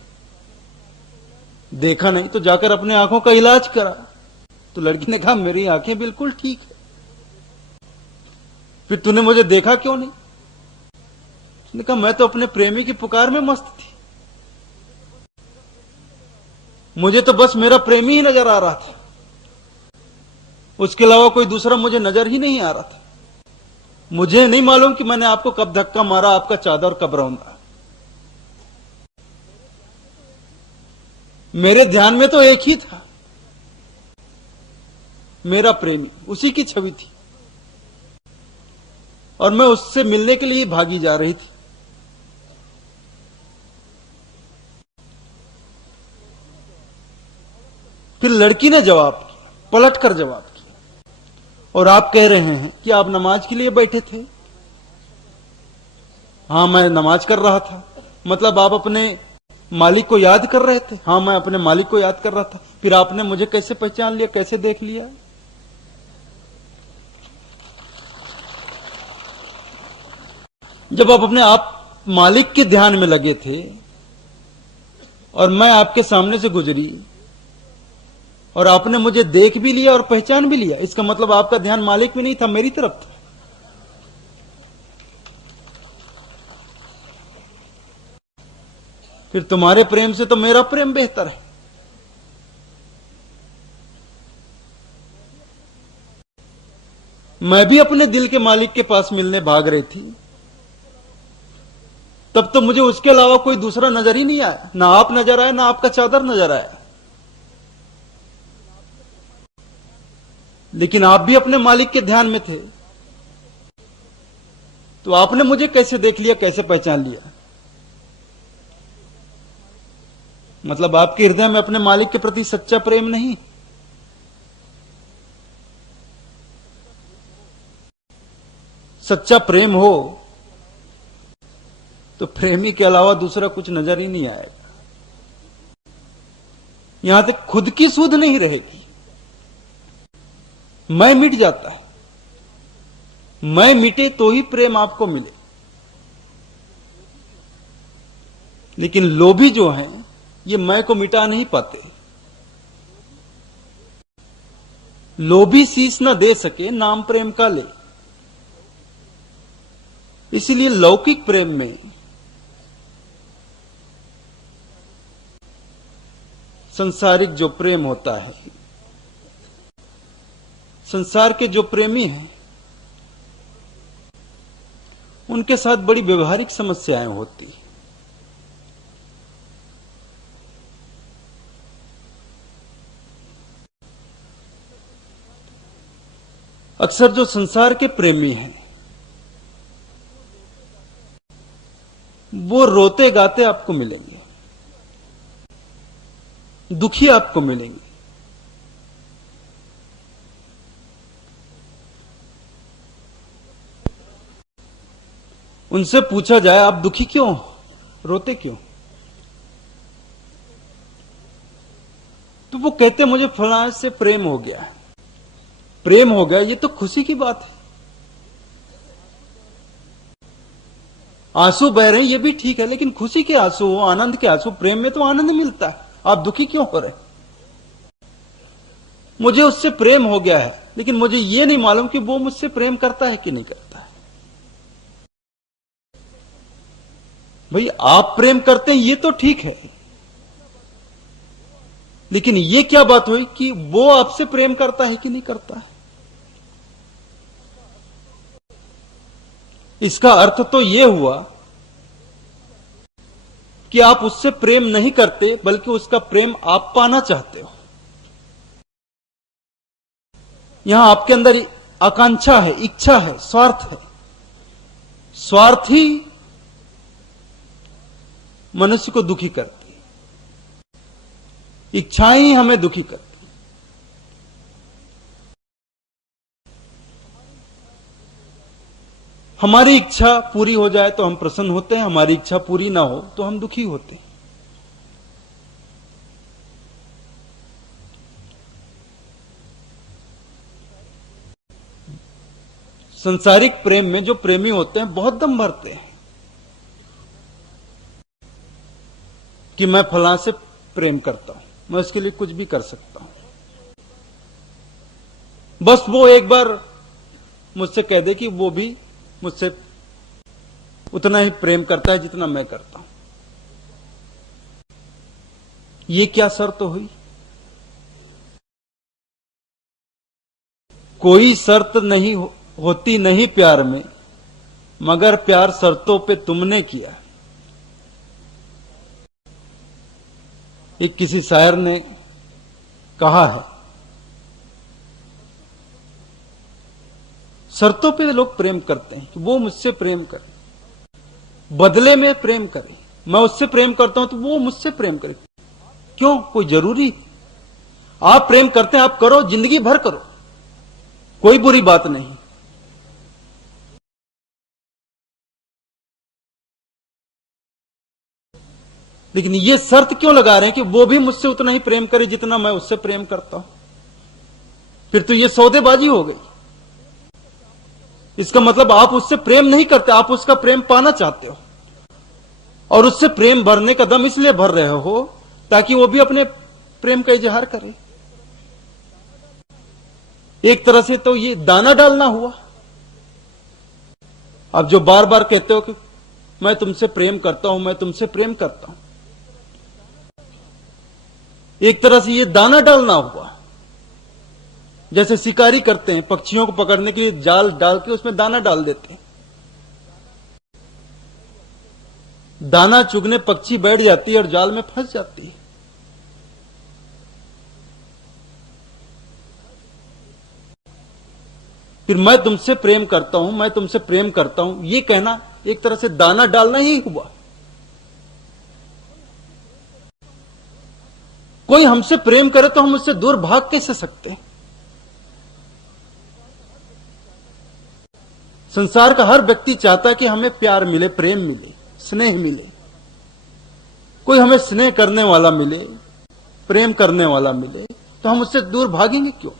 देखा नहीं तो जाकर अपने आंखों का इलाज करा। तो लड़की ने कहा मेरी आंखें बिल्कुल ठीक है, फिर तूने मुझे देखा क्यों नहीं? उसने कहा मैं तो अपने प्रेमी की पुकार में मस्त थी, मुझे तो बस मेरा प्रेमी ही नजर आ रहा था, उसके अलावा कोई दूसरा मुझे नजर ही नहीं आ रहा था। मुझे नहीं मालूम कि मैंने आपको कब धक्का मारा, आपका चादर कब रौंदा। मेरे ध्यान में तो एक ही था, मेरा प्रेमी, उसी की छवि थी और मैं उससे मिलने के लिए भागी जा रही थी। फिर लड़की ने जवाब किया, पलटकर जवाब किया, और आप कह रहे हैं कि आप नमाज के लिए बैठे थे? हां मैं नमाज कर रहा था। मतलब आप अपने मालिक को याद कर रहे थे? हां मैं अपने मालिक को याद कर रहा था। फिर आपने मुझे कैसे पहचान लिया, कैसे देख लिया? जब आप अपने आप मालिक के ध्यान में लगे थे और मैं आपके सामने से गुजरी और आपने मुझे देख भी लिया और पहचान भी लिया, इसका मतलब आपका ध्यान मालिक में नहीं था, मेरी तरफ था। फिर तुम्हारे प्रेम से तो मेरा प्रेम बेहतर है। मैं भी अपने दिल के मालिक के पास मिलने भाग रही थी, तब तो मुझे उसके अलावा कोई दूसरा नजर ही नहीं आया, ना आप नजर आए ना आपका चादर नजर आया। लेकिन आप भी अपने मालिक के ध्यान में थे, तो आपने मुझे कैसे देख लिया, कैसे पहचान लिया? मतलब आपके हृदय में अपने मालिक के प्रति सच्चा प्रेम नहीं। सच्चा प्रेम हो तो प्रेमी के अलावा दूसरा कुछ नजर ही नहीं आएगा। यहां तक खुद की सुध नहीं रहेगी, मैं मिट जाता है, मैं मिटे तो ही प्रेम आपको मिले। लेकिन लोभी जो हैं ये मैं को मिटा नहीं पाते। लोभी शीश न दे सके नाम प्रेम का ले। इसलिए लौकिक प्रेम में संसारिक जो प्रेम होता है, संसार के जो प्रेमी हैं उनके साथ बड़ी व्यवहारिक समस्याएं होती हैं। अक्सर जो संसार के प्रेमी हैं वो रोते गाते आपको मिलेंगे, दुखी आपको मिलेंगे। उनसे पूछा जाए आप दुखी क्यों, रोते क्यों? वो कहते मुझे फलां से प्रेम हो गया, प्रेम हो गया, ये तो खुशी की बात है। आंसू बह रहे हैं ये भी ठीक है, लेकिन खुशी के आंसू, आनंद के आंसू, प्रेम में तो आनंद मिलता है। आप दुखी क्यों हो रहे? मुझे उससे प्रेम हो गया है, लेकिन मुझे ये नहीं मालूम कि वो मुझसे प्रेम करता है कि नहीं करता है। भाई आप प्रेम करते हैं ये तो ठीक है, लेकिन ये क्या बात हुई कि वो आपसे प्रेम करता है कि नहीं करता है? इसका अर्थ तो यह हुआ कि आप उससे प्रेम नहीं करते, बल्कि उसका प्रेम आप पाना चाहते हो। यहां आपके अंदर आकांक्षा है, इच्छा है, स्वार्थ है। स्वार्थ ही मनुष्य को दुखी करती है, इच्छाएं ही हमें दुखी करती। हमारी इच्छा पूरी हो जाए तो हम प्रसन्न होते हैं, हमारी इच्छा पूरी ना हो तो हम दुखी होते हैं। संसारिक प्रेम में जो प्रेमी होते हैं बहुत दम भरते हैं कि मैं फलां से प्रेम करता हूं, मैं उसके लिए कुछ भी कर सकता हूं, बस वो एक बार मुझसे कह दे कि वो भी मुझसे उतना ही प्रेम करता है जितना मैं करता हूं। ये क्या शर्त हुई? कोई शर्त नहीं होती नहीं प्यार में, मगर प्यार शर्तों पे तुमने किया। एक किसी शायर ने कहा है, शर्तों पे लोग प्रेम करते हैं कि वो मुझसे प्रेम करे, बदले में प्रेम करे। मैं उससे प्रेम करता हूं तो वो मुझसे प्रेम करे। क्यों? कोई जरूरी? आप प्रेम करते हैं, आप करो, जिंदगी भर करो, कोई बुरी बात नहीं। लेकिन ये शर्त क्यों लगा रहे हैं कि वो भी मुझसे उतना ही प्रेम करे जितना मैं उससे प्रेम करता हूं? फिर तो ये सौदेबाजी हो गई। इसका मतलब आप उससे प्रेम नहीं करते, आप उसका प्रेम पाना चाहते हो, और उससे प्रेम भरने का दम इसलिए भर रहे हो ताकि वो भी अपने प्रेम का इजहार करे। एक तरह से तो ये दाना डालना हुआ। आप जो बार बार कहते हो कि मैं तुमसे प्रेम करता हूं, मैं तुमसे प्रेम करता हूं, एक तरह से ये दाना डालना हुआ। जैसे शिकारी करते हैं, पक्षियों को पकड़ने के लिए जाल डाल के उसमें दाना डाल देते हैं, दाना चुगने पक्षी बैठ जाती है और जाल में फंस जाती है। फिर मैं तुमसे प्रेम करता हूं, मैं तुमसे प्रेम करता हूं, ये कहना एक तरह से दाना डालना ही हुआ। कोई हमसे प्रेम करे तो हम उससे दूर भाग कैसे सकते हैं? संसार का हर व्यक्ति चाहता है कि हमें प्यार मिले, प्रेम मिले, स्नेह मिले। कोई हमें स्नेह करने वाला मिले, प्रेम करने वाला मिले, तो हम उससे दूर भागेंगे क्यों?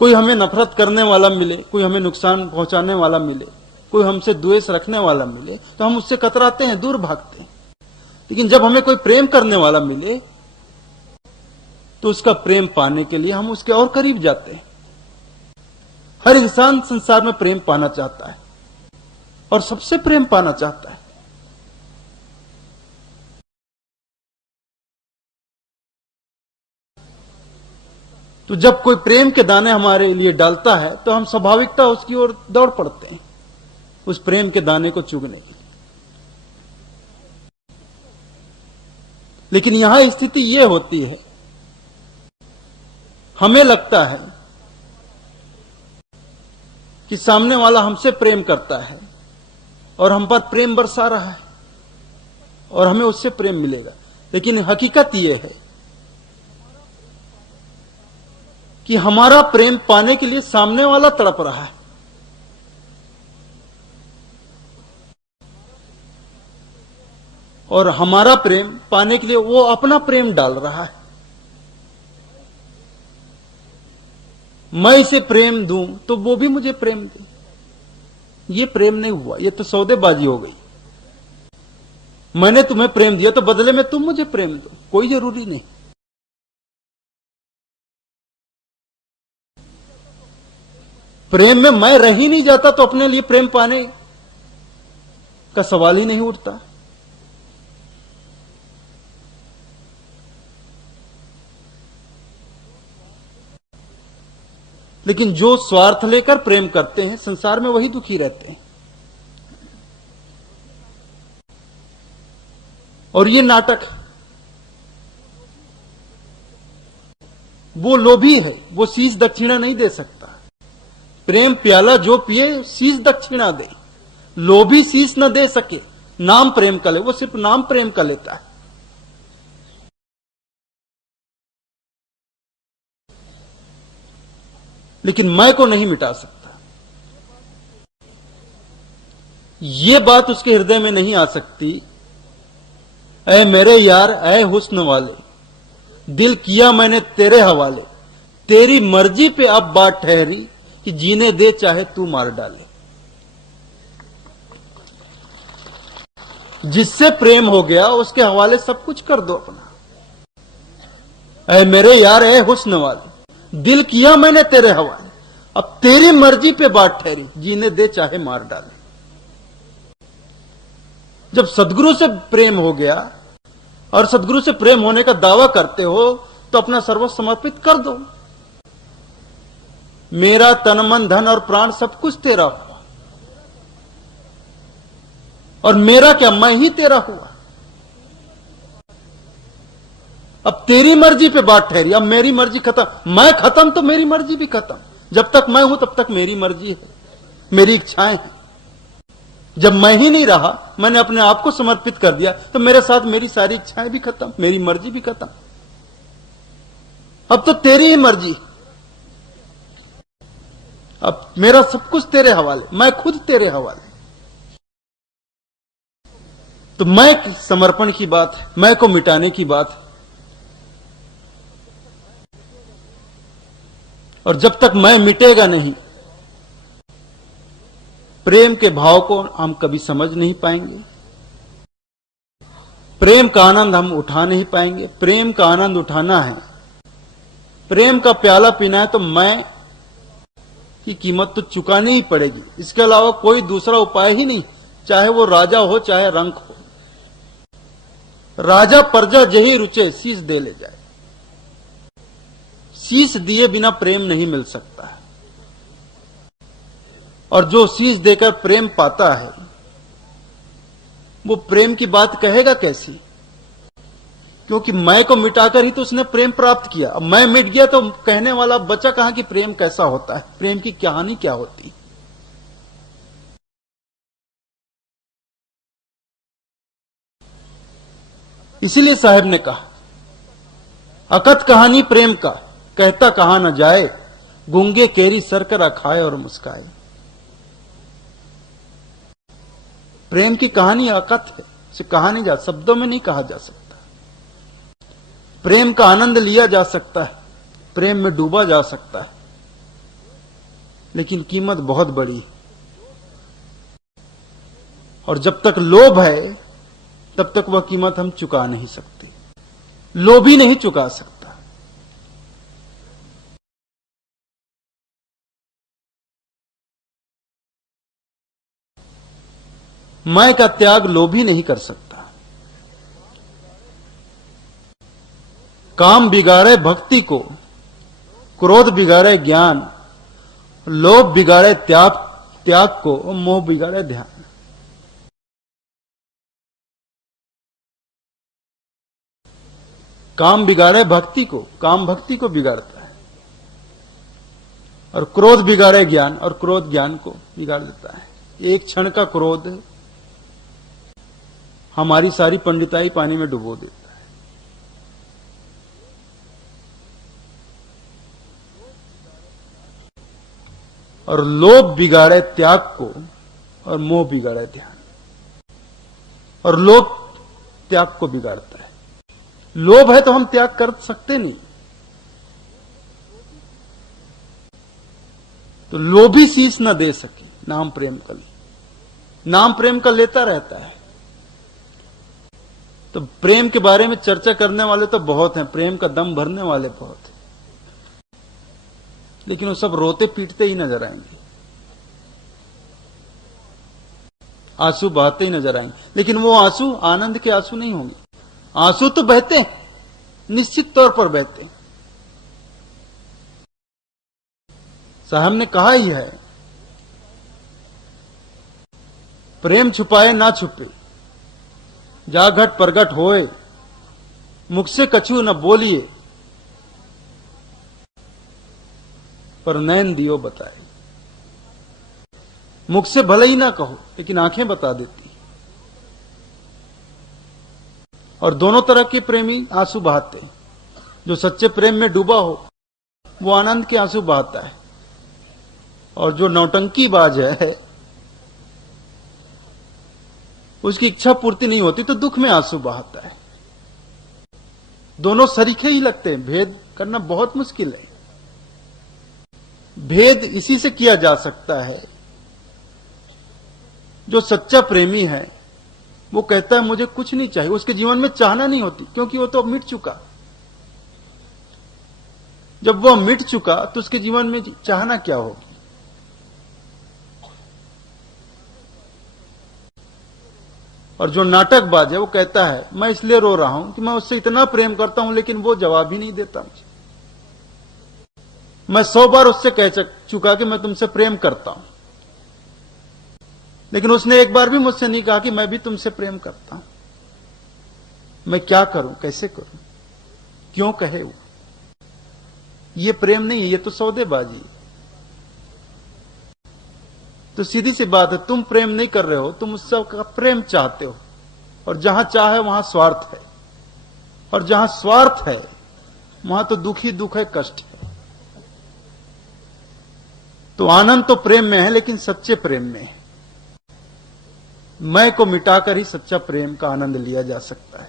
कोई हमें नफरत करने वाला मिले, कोई हमें नुकसान पहुंचाने वाला मिले, कोई हमसे द्वेष रखने वाला मिले, तो हम उससे कतराते हैं, दूर भागते हैं। लेकिन जब हमें कोई प्रेम करने वाला मिले तो उसका प्रेम पाने के लिए हम उसके और करीब जाते हैं। हर इंसान संसार में प्रेम पाना चाहता है और सबसे प्रेम पाना चाहता है। तो जब कोई प्रेम के दाने हमारे लिए डालता है तो हम स्वाभाविकता उसकी ओर दौड़ पड़ते हैं, उस प्रेम के दाने को चुगने के लिए। लेकिन यहां स्थिति यह होती है, हमें लगता है कि सामने वाला हमसे प्रेम करता है और हम पर प्रेम बरसा रहा है और हमें उससे प्रेम मिलेगा। लेकिन हकीकत यह है कि हमारा प्रेम पाने के लिए सामने वाला तड़प रहा है। और हमारा प्रेम पाने के लिए वो अपना प्रेम डाल रहा है। मैं इसे प्रेम दूं तो वो भी मुझे प्रेम दे। ये प्रेम नहीं हुआ, ये तो सौदेबाजी हो गई। मैंने तुम्हें प्रेम दिया तो बदले में तुम मुझे प्रेम दो, कोई जरूरी नहीं। प्रेम में मैं रह ही नहीं जाता तो अपने लिए प्रेम पाने का सवाल ही नहीं उठता। लेकिन जो स्वार्थ लेकर प्रेम करते हैं संसार में वही दुखी रहते हैं। और ये नाटक, वो लोभी है, वो शीश दक्षिणा नहीं दे सकता। प्रेम प्याला जो पिए शीश दक्षिणा दे, लोभी शीश न दे सके। नाम प्रेम का ले, वो सिर्फ नाम प्रेम का लेता है। लेकिन मैं को नहीं मिटा सकता। ये बात उसके हृदय में नहीं आ सकती, ऐ मेरे यार, ऐ हुस्न वाले, दिल किया मैंने तेरे हवाले, तेरी मर्जी पे अब बात ठहरी कि जीने दे चाहे तू मार डाले। जिससे प्रेम हो गया उसके हवाले सब कुछ कर दो अपना। ऐ मेरे यार, ऐ हुस्न वाले, दिल किया मैंने तेरे हवाले, अब तेरी मर्जी पे बात ठहरी, जीने दे चाहे मार डाले। जब सदगुरु से प्रेम हो गया और सदगुरु से प्रेम होने का दावा करते हो तो अपना सर्वस्व समर्पित कर दो। मेरा तन मन धन और प्राण सब कुछ तेरा हुआ, और मेरा क्या, मैं ही तेरा हुआ। अब तेरी मर्जी पे बात ठहरी, अब मेरी मर्जी खत्म। मैं खत्म तो मेरी मर्जी भी खत्म। जब तक मैं हूं तब तक मेरी मर्जी है, मेरी इच्छाएं हैं। जब मैं ही नहीं रहा, मैंने अपने आप को समर्पित कर दिया, तो मेरे साथ मेरी सारी इच्छाएं भी खत्म, मेरी मर्जी भी खत्म। अब तो तेरी ही मर्जी, अब मेरा सब कुछ तेरे हवाले, मैं खुद तेरे हवाले। तो मैं समर्पण की बात है, मैं को मिटाने की बात है। और जब तक मैं मिटेगा नहीं, प्रेम के भाव को हम कभी समझ नहीं पाएंगे, प्रेम का आनंद हम उठा नहीं पाएंगे। प्रेम का आनंद उठाना है, प्रेम का प्याला पीना है, तो मैं की कीमत तो चुकानी ही पड़ेगी। इसके अलावा कोई दूसरा उपाय ही नहीं, चाहे वो राजा हो चाहे रंक हो। राजा प्रजा जही रुचे, शीश दे ले जाए। शीश दिए बिना प्रेम नहीं मिल सकता है, और जो शीश देकर प्रेम पाता है वो प्रेम की बात कहेगा कैसी? क्योंकि मैं को मिटाकर ही तो उसने प्रेम प्राप्त किया। अब मैं मिट गया तो कहने वाला बचा कहां कि प्रेम कैसा होता है, प्रेम की कहानी क्या होती है। इसीलिए साहब ने कहा, अकथ कहानी प्रेम का, कहता कहा न जाए, गूंगे केरी सरकरा खाए और मुस्काए। प्रेम की कहानी अकथ है, इसे कहा नहीं जा, शब्दों में नहीं कहा जा सकता। प्रेम का आनंद लिया जा सकता है, प्रेम में डूबा जा सकता है, लेकिन कीमत बहुत बड़ी है। और जब तक लोभ है तब तक वह कीमत हम चुका नहीं सकते, लोभी नहीं चुका सकता। मैं का त्याग लोभी नहीं कर सकता। काम बिगाड़े भक्ति को, क्रोध बिगाड़े ज्ञान, लोभ बिगाड़े त्याग को, मोह बिगाड़े ध्यान। काम बिगाड़े भक्ति को, काम भक्ति को बिगाड़ता है, और क्रोध बिगाड़े ज्ञान, और क्रोध ज्ञान को बिगाड़ देता है। एक क्षण का क्रोध हमारी सारी पंडिताई पानी में डुबो देता है। और लोभ बिगाड़े त्याग को, और मोह बिगाड़े ध्यान। और लोभ त्याग को बिगाड़ता है। लोभ है तो हम त्याग कर सकते नहीं, तो लोभी शीश न दे सके नाम प्रेम का ले, नाम प्रेम का लेता रहता है। तो प्रेम के बारे में चर्चा करने वाले तो बहुत हैं, प्रेम का दम भरने वाले बहुत हैं, लेकिन वो सब रोते पीटते ही नजर आएंगे, आंसू बहाते ही नजर आएंगे, लेकिन वो आंसू आनंद के आंसू नहीं होंगे। आंसू तो बहते हैं, निश्चित तौर पर बहते हैं। साहब ने कहा ही है, प्रेम छुपाए ना छुपे, जा घट प्रगट होए, मुख से कछु न बोलिए, पर नैन दियो बताए। मुख से भले ही ना कहो, लेकिन आंखें बता देती। और दोनों तरह के प्रेमी आंसू बहाते हैं। जो सच्चे प्रेम में डूबा हो वो आनंद के आंसू बहाता है, और जो नौटंकीबाज है उसकी इच्छा पूर्ति नहीं होती तो दुख में आंसू बहाता है। दोनों सरीखे ही लगते हैं, भेद करना बहुत मुश्किल है। भेद इसी से किया जा सकता है, जो सच्चा प्रेमी है वो कहता है मुझे कुछ नहीं चाहिए, उसके जीवन में चाहना नहीं होती, क्योंकि वो तो मिट चुका। जब वो मिट चुका तो उसके जीवन में चाहना क्या होगी। और जो नाटकबाज है वो कहता है मैं इसलिए रो रहा हूं कि मैं उससे इतना प्रेम करता हूं, लेकिन वो जवाब ही नहीं देता मुझे। मैं 100 बार उससे कह चुका कि मैं तुमसे प्रेम करता हूं, लेकिन उसने एक बार भी मुझसे नहीं कहा कि मैं भी तुमसे प्रेम करता हूं। मैं क्या करूं, कैसे करूं, क्यों कहे वो। ये प्रेम नहीं है, ये तो सौदेबाजी है। तो सीधी सी बात है, तुम प्रेम नहीं कर रहे हो, तुम उससे का प्रेम चाहते हो, और जहां चाह है वहां स्वार्थ है, और जहां स्वार्थ है वहां तो दुख ही दुख है, कष्ट है। तो आनंद तो प्रेम में है, लेकिन सच्चे प्रेम में है। मैं को मिटाकर ही सच्चा प्रेम का आनंद लिया जा सकता है।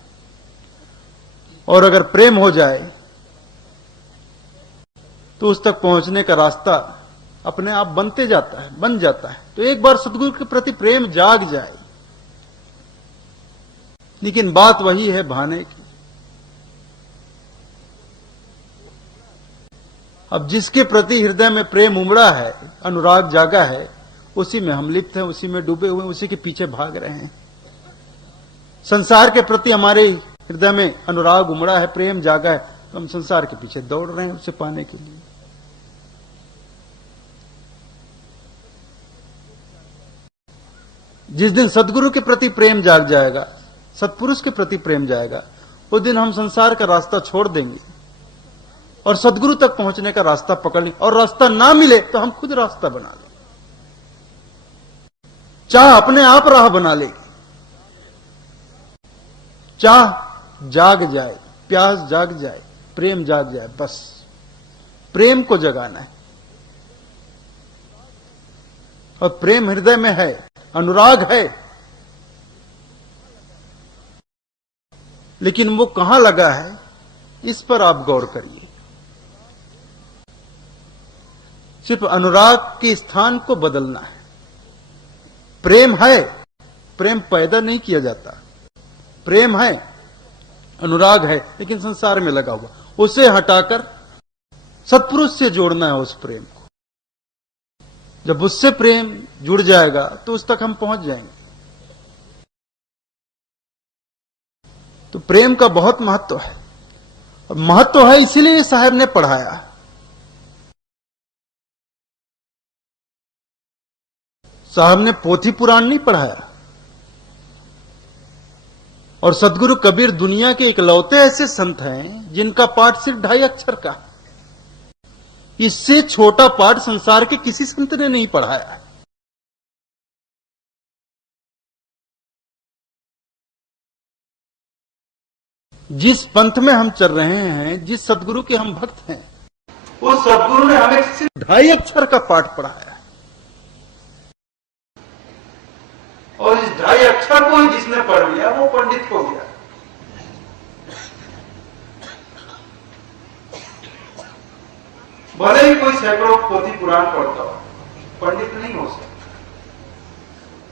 और अगर प्रेम हो जाए तो उस तक पहुंचने का रास्ता अपने आप बनते जाता है, बन जाता है। तो एक बार सदगुरु के प्रति प्रेम जाग जाए, लेकिन बात वही है भाने की। अब जिसके प्रति हृदय में प्रेम उमड़ा है, अनुराग जागा है, उसी में हम लिप्त हैं, उसी में डूबे हुए, उसी के पीछे भाग रहे हैं। संसार के प्रति हमारे हृदय में अनुराग उमड़ा है, प्रेम जागा है, तो हम संसार के पीछे दौड़ रहे हैं उसे पाने के लिए। जिस दिन सदगुरु के प्रति प्रेम जाग जाएगा, सत्पुरुष के प्रति प्रेम जाएगा, उस दिन हम संसार का रास्ता छोड़ देंगे और सदगुरु तक पहुंचने का रास्ता पकड़ लेंगे। और रास्ता ना मिले तो हम खुद रास्ता बना लेंगे, चाह अपने आप राह बना लेगी। चाह जाग जाए, प्यास जाग जाए, प्रेम जाग जाए, बस प्रेम को जगाना है। और प्रेम हृदय में है, अनुराग है, लेकिन वो कहां लगा है इस पर आप गौर करिए। सिर्फ अनुराग के स्थान को बदलना है। प्रेम है, प्रेम पैदा नहीं किया जाता। प्रेम है, अनुराग है, लेकिन संसार में लगा हुआ, उसे हटाकर सत्पुरुष से जोड़ना है उस प्रेम को। जब उससे प्रेम जुड़ जाएगा तो उस तक हम पहुंच जाएंगे। तो प्रेम का बहुत महत्व है, और महत्व है इसीलिए साहब ने पढ़ाया। साहब ने पोथी पुराण नहीं पढ़ाया। और सदगुरु कबीर दुनिया के इकलौते ऐसे संत हैं जिनका पाठ सिर्फ 2.5 अक्षर का। इससे छोटा पाठ संसार के किसी संत ने नहीं पढ़ाया। जिस पंथ में हम चल रहे हैं, जिस सदगुरु के हम भक्त हैं, उस सदगुरु ने हमें सिर्फ 2.5 अक्षर का पाठ पढ़ाया। और इस 2.5 अक्षर को ही जिसने पढ़ लिया वो पंडित हो गया। सैकड़ों पोथी पुराण पढ़ता हो, पंडित नहीं हो सकता।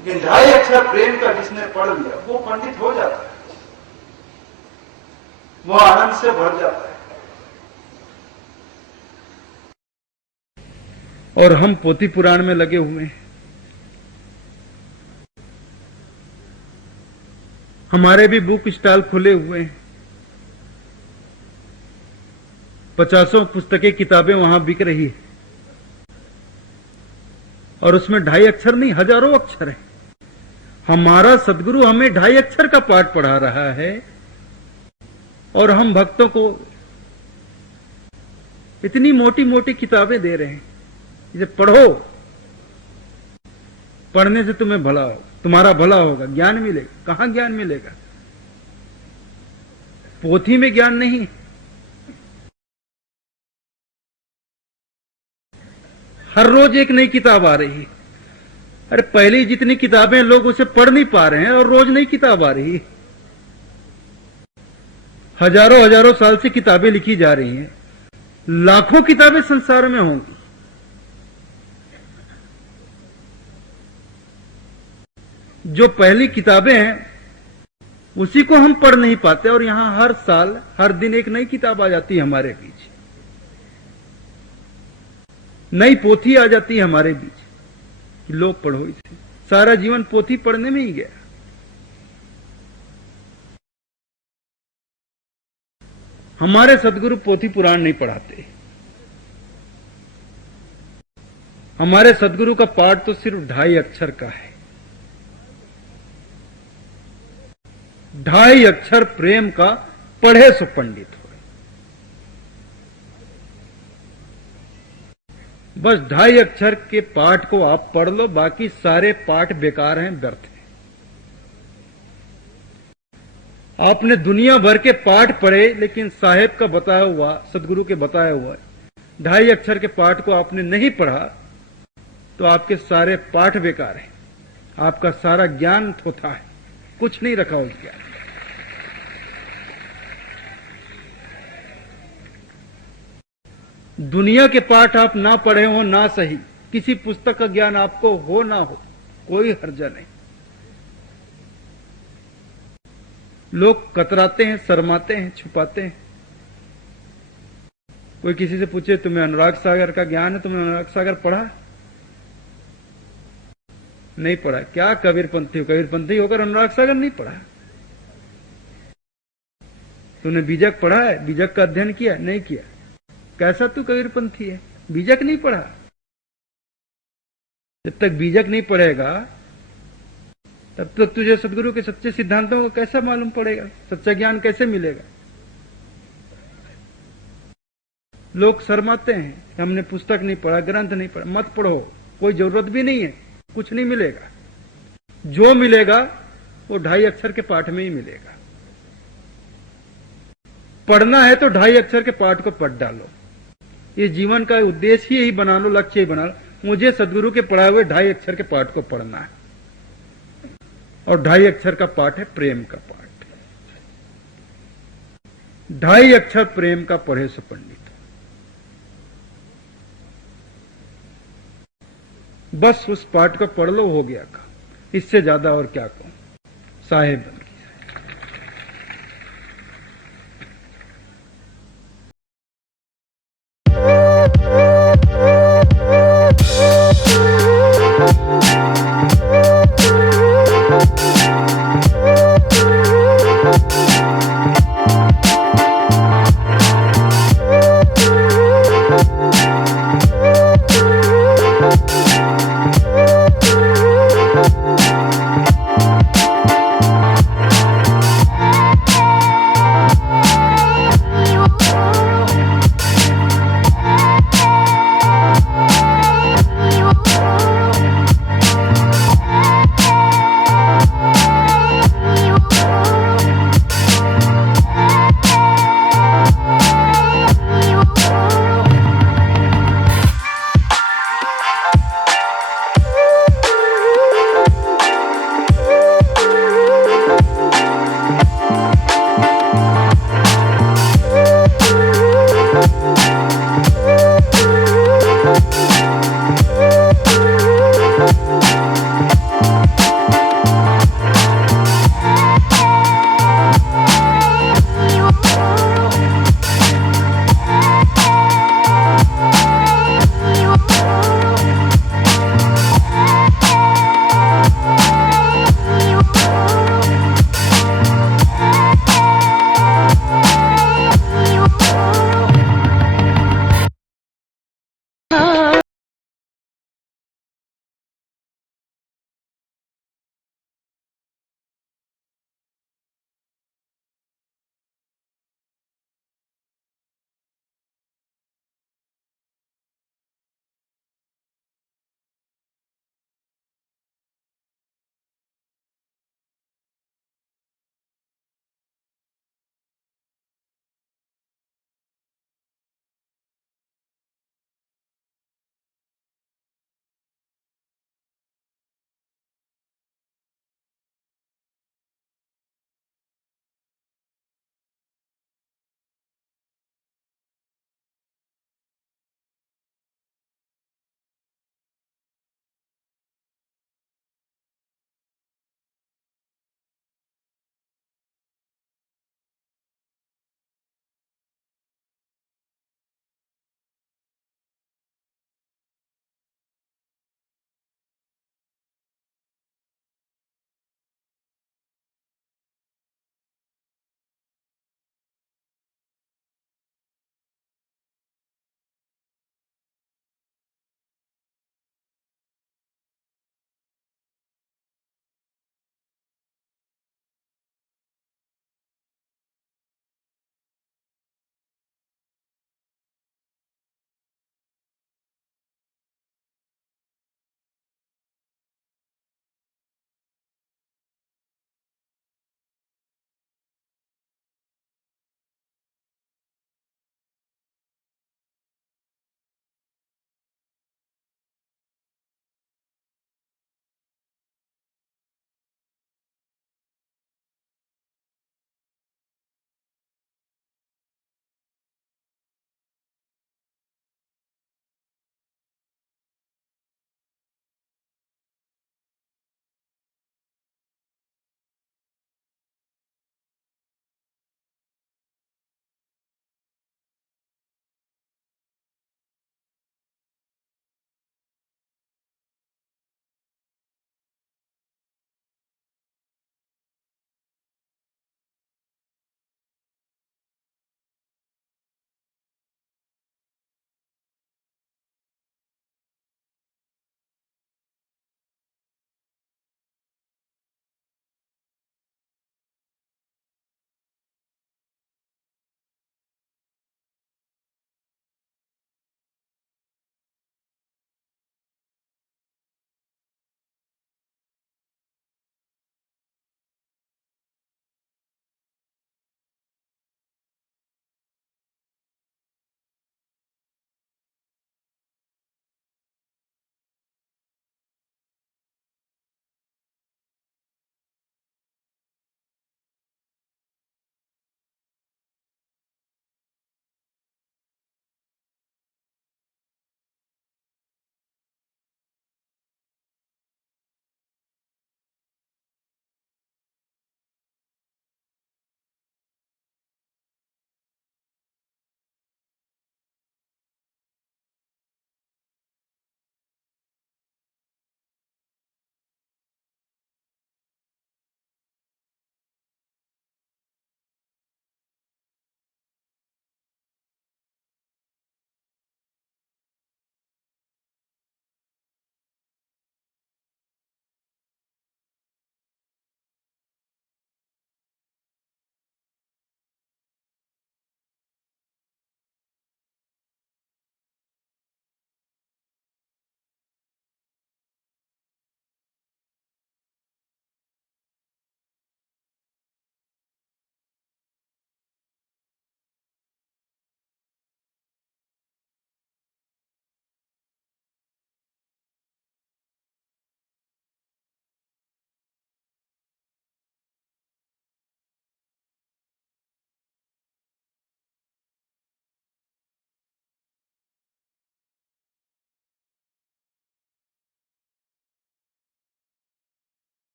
लेकिन 2.5 अक्षर प्रेम का जिसने पढ़ लिया वो पंडित हो जाता है, वो आनंद से भर जाता है। और हम पोथी पुराण में लगे हुए हैं। हमारे भी बुक स्टॉल खुले हुए हैं, 50 पुस्तकें किताबें वहां बिक रही है, और उसमें 2.5 अक्षर नहीं, हजारों अक्षर है। हमारा सदगुरु हमें 2.5 अक्षर का पाठ पढ़ा रहा है, और हम भक्तों को इतनी मोटी मोटी किताबें दे रहे हैं, इसे पढ़ो, पढ़ने से तुम्हें भला हो, तुम्हारा भला होगा, ज्ञान मिलेगा। कहां ज्ञान मिलेगा? पोथी में ज्ञान नहीं। हर रोज एक नई किताब आ रही है। अरे पहले जितनी किताबें लोग उसे पढ़ नहीं पा रहे हैं, और रोज नई किताब आ रही है। हजारों हजारों साल से किताबें लिखी जा रही हैं, लाखों किताबें संसार में होंगी। जो पहली किताबें हैं उसी को हम पढ़ नहीं पाते, और यहां हर साल हर दिन एक नई किताब आ जाती है हमारे बीच, नई पोथी आ जाती है हमारे बीच कि लोग पढ़ो इसे। सारा जीवन पोथी पढ़ने में ही गया। हमारे सदगुरु पोथी पुराण नहीं पढ़ाते। हमारे सदगुरु का पाठ तो सिर्फ 2.5 अक्षर का है। 2.5 अक्षर प्रेम का, पढ़े सो पंडित हो। बस 2.5 अक्षर के पाठ को आप पढ़ लो, बाकी सारे पाठ बेकार हैं, व्यर्थ हैं। आपने दुनिया भर के पाठ पढ़े, लेकिन साहेब का बताया हुआ, सदगुरु के बताया हुआ 2.5 अक्षर के पाठ को आपने नहीं पढ़ा, तो आपके सारे पाठ बेकार हैं। आपका सारा ज्ञान थोथा है, कुछ नहीं रखा उस ज्ञान। दुनिया के पाठ आप ना पढ़े हो ना सही, किसी पुस्तक का ज्ञान आपको हो ना हो, कोई हर्जा नहीं। लोग कतराते हैं, शर्माते हैं, छुपाते हैं। कोई किसी से पूछे तुम्हें अनुराग सागर का ज्ञान है, तुमने अनुराग सागर पढ़ा? नहीं पढ़ा। क्या कबीरपंथी हो? कबीरपंथी होकर अनुराग सागर नहीं पढ़ा। तूने बीजक पढ़ा है? बीजक का अध्ययन किया? नहीं किया। कैसा तू कबीरपंथी है? बीजक नहीं पढ़ा। जब तक बीजक नहीं पढ़ेगा तब तक तुझे सदगुरु के सच्चे सिद्धांतों को कैसा मालूम पड़ेगा, सच्चा ज्ञान कैसे मिलेगा? लोग शर्माते हैं, हमने पुस्तक नहीं पढ़ा, ग्रंथ नहीं पढ़ा। मत पढ़ो, कोई जरूरत भी नहीं है, कुछ नहीं मिलेगा। जो मिलेगा वो 2.5 अक्षर के पाठ में ही मिलेगा। पढ़ना है तो 2.5 अक्षर के पाठ को पढ़ डालो। ये जीवन का उद्देश्य ही यही बना लो, लक्ष्य ही बना लो, मुझे सदगुरु के पढ़ाए हुए 2.5 अक्षर के पाठ को पढ़ना है। और 2.5 अक्षर का पाठ है प्रेम का पाठ। 2.5 अक्षर प्रेम का पढ़े सो पंडित। बस उस पाठ को पढ़ लो, हो गया काम। इससे ज्यादा और क्या कहूं साहेब।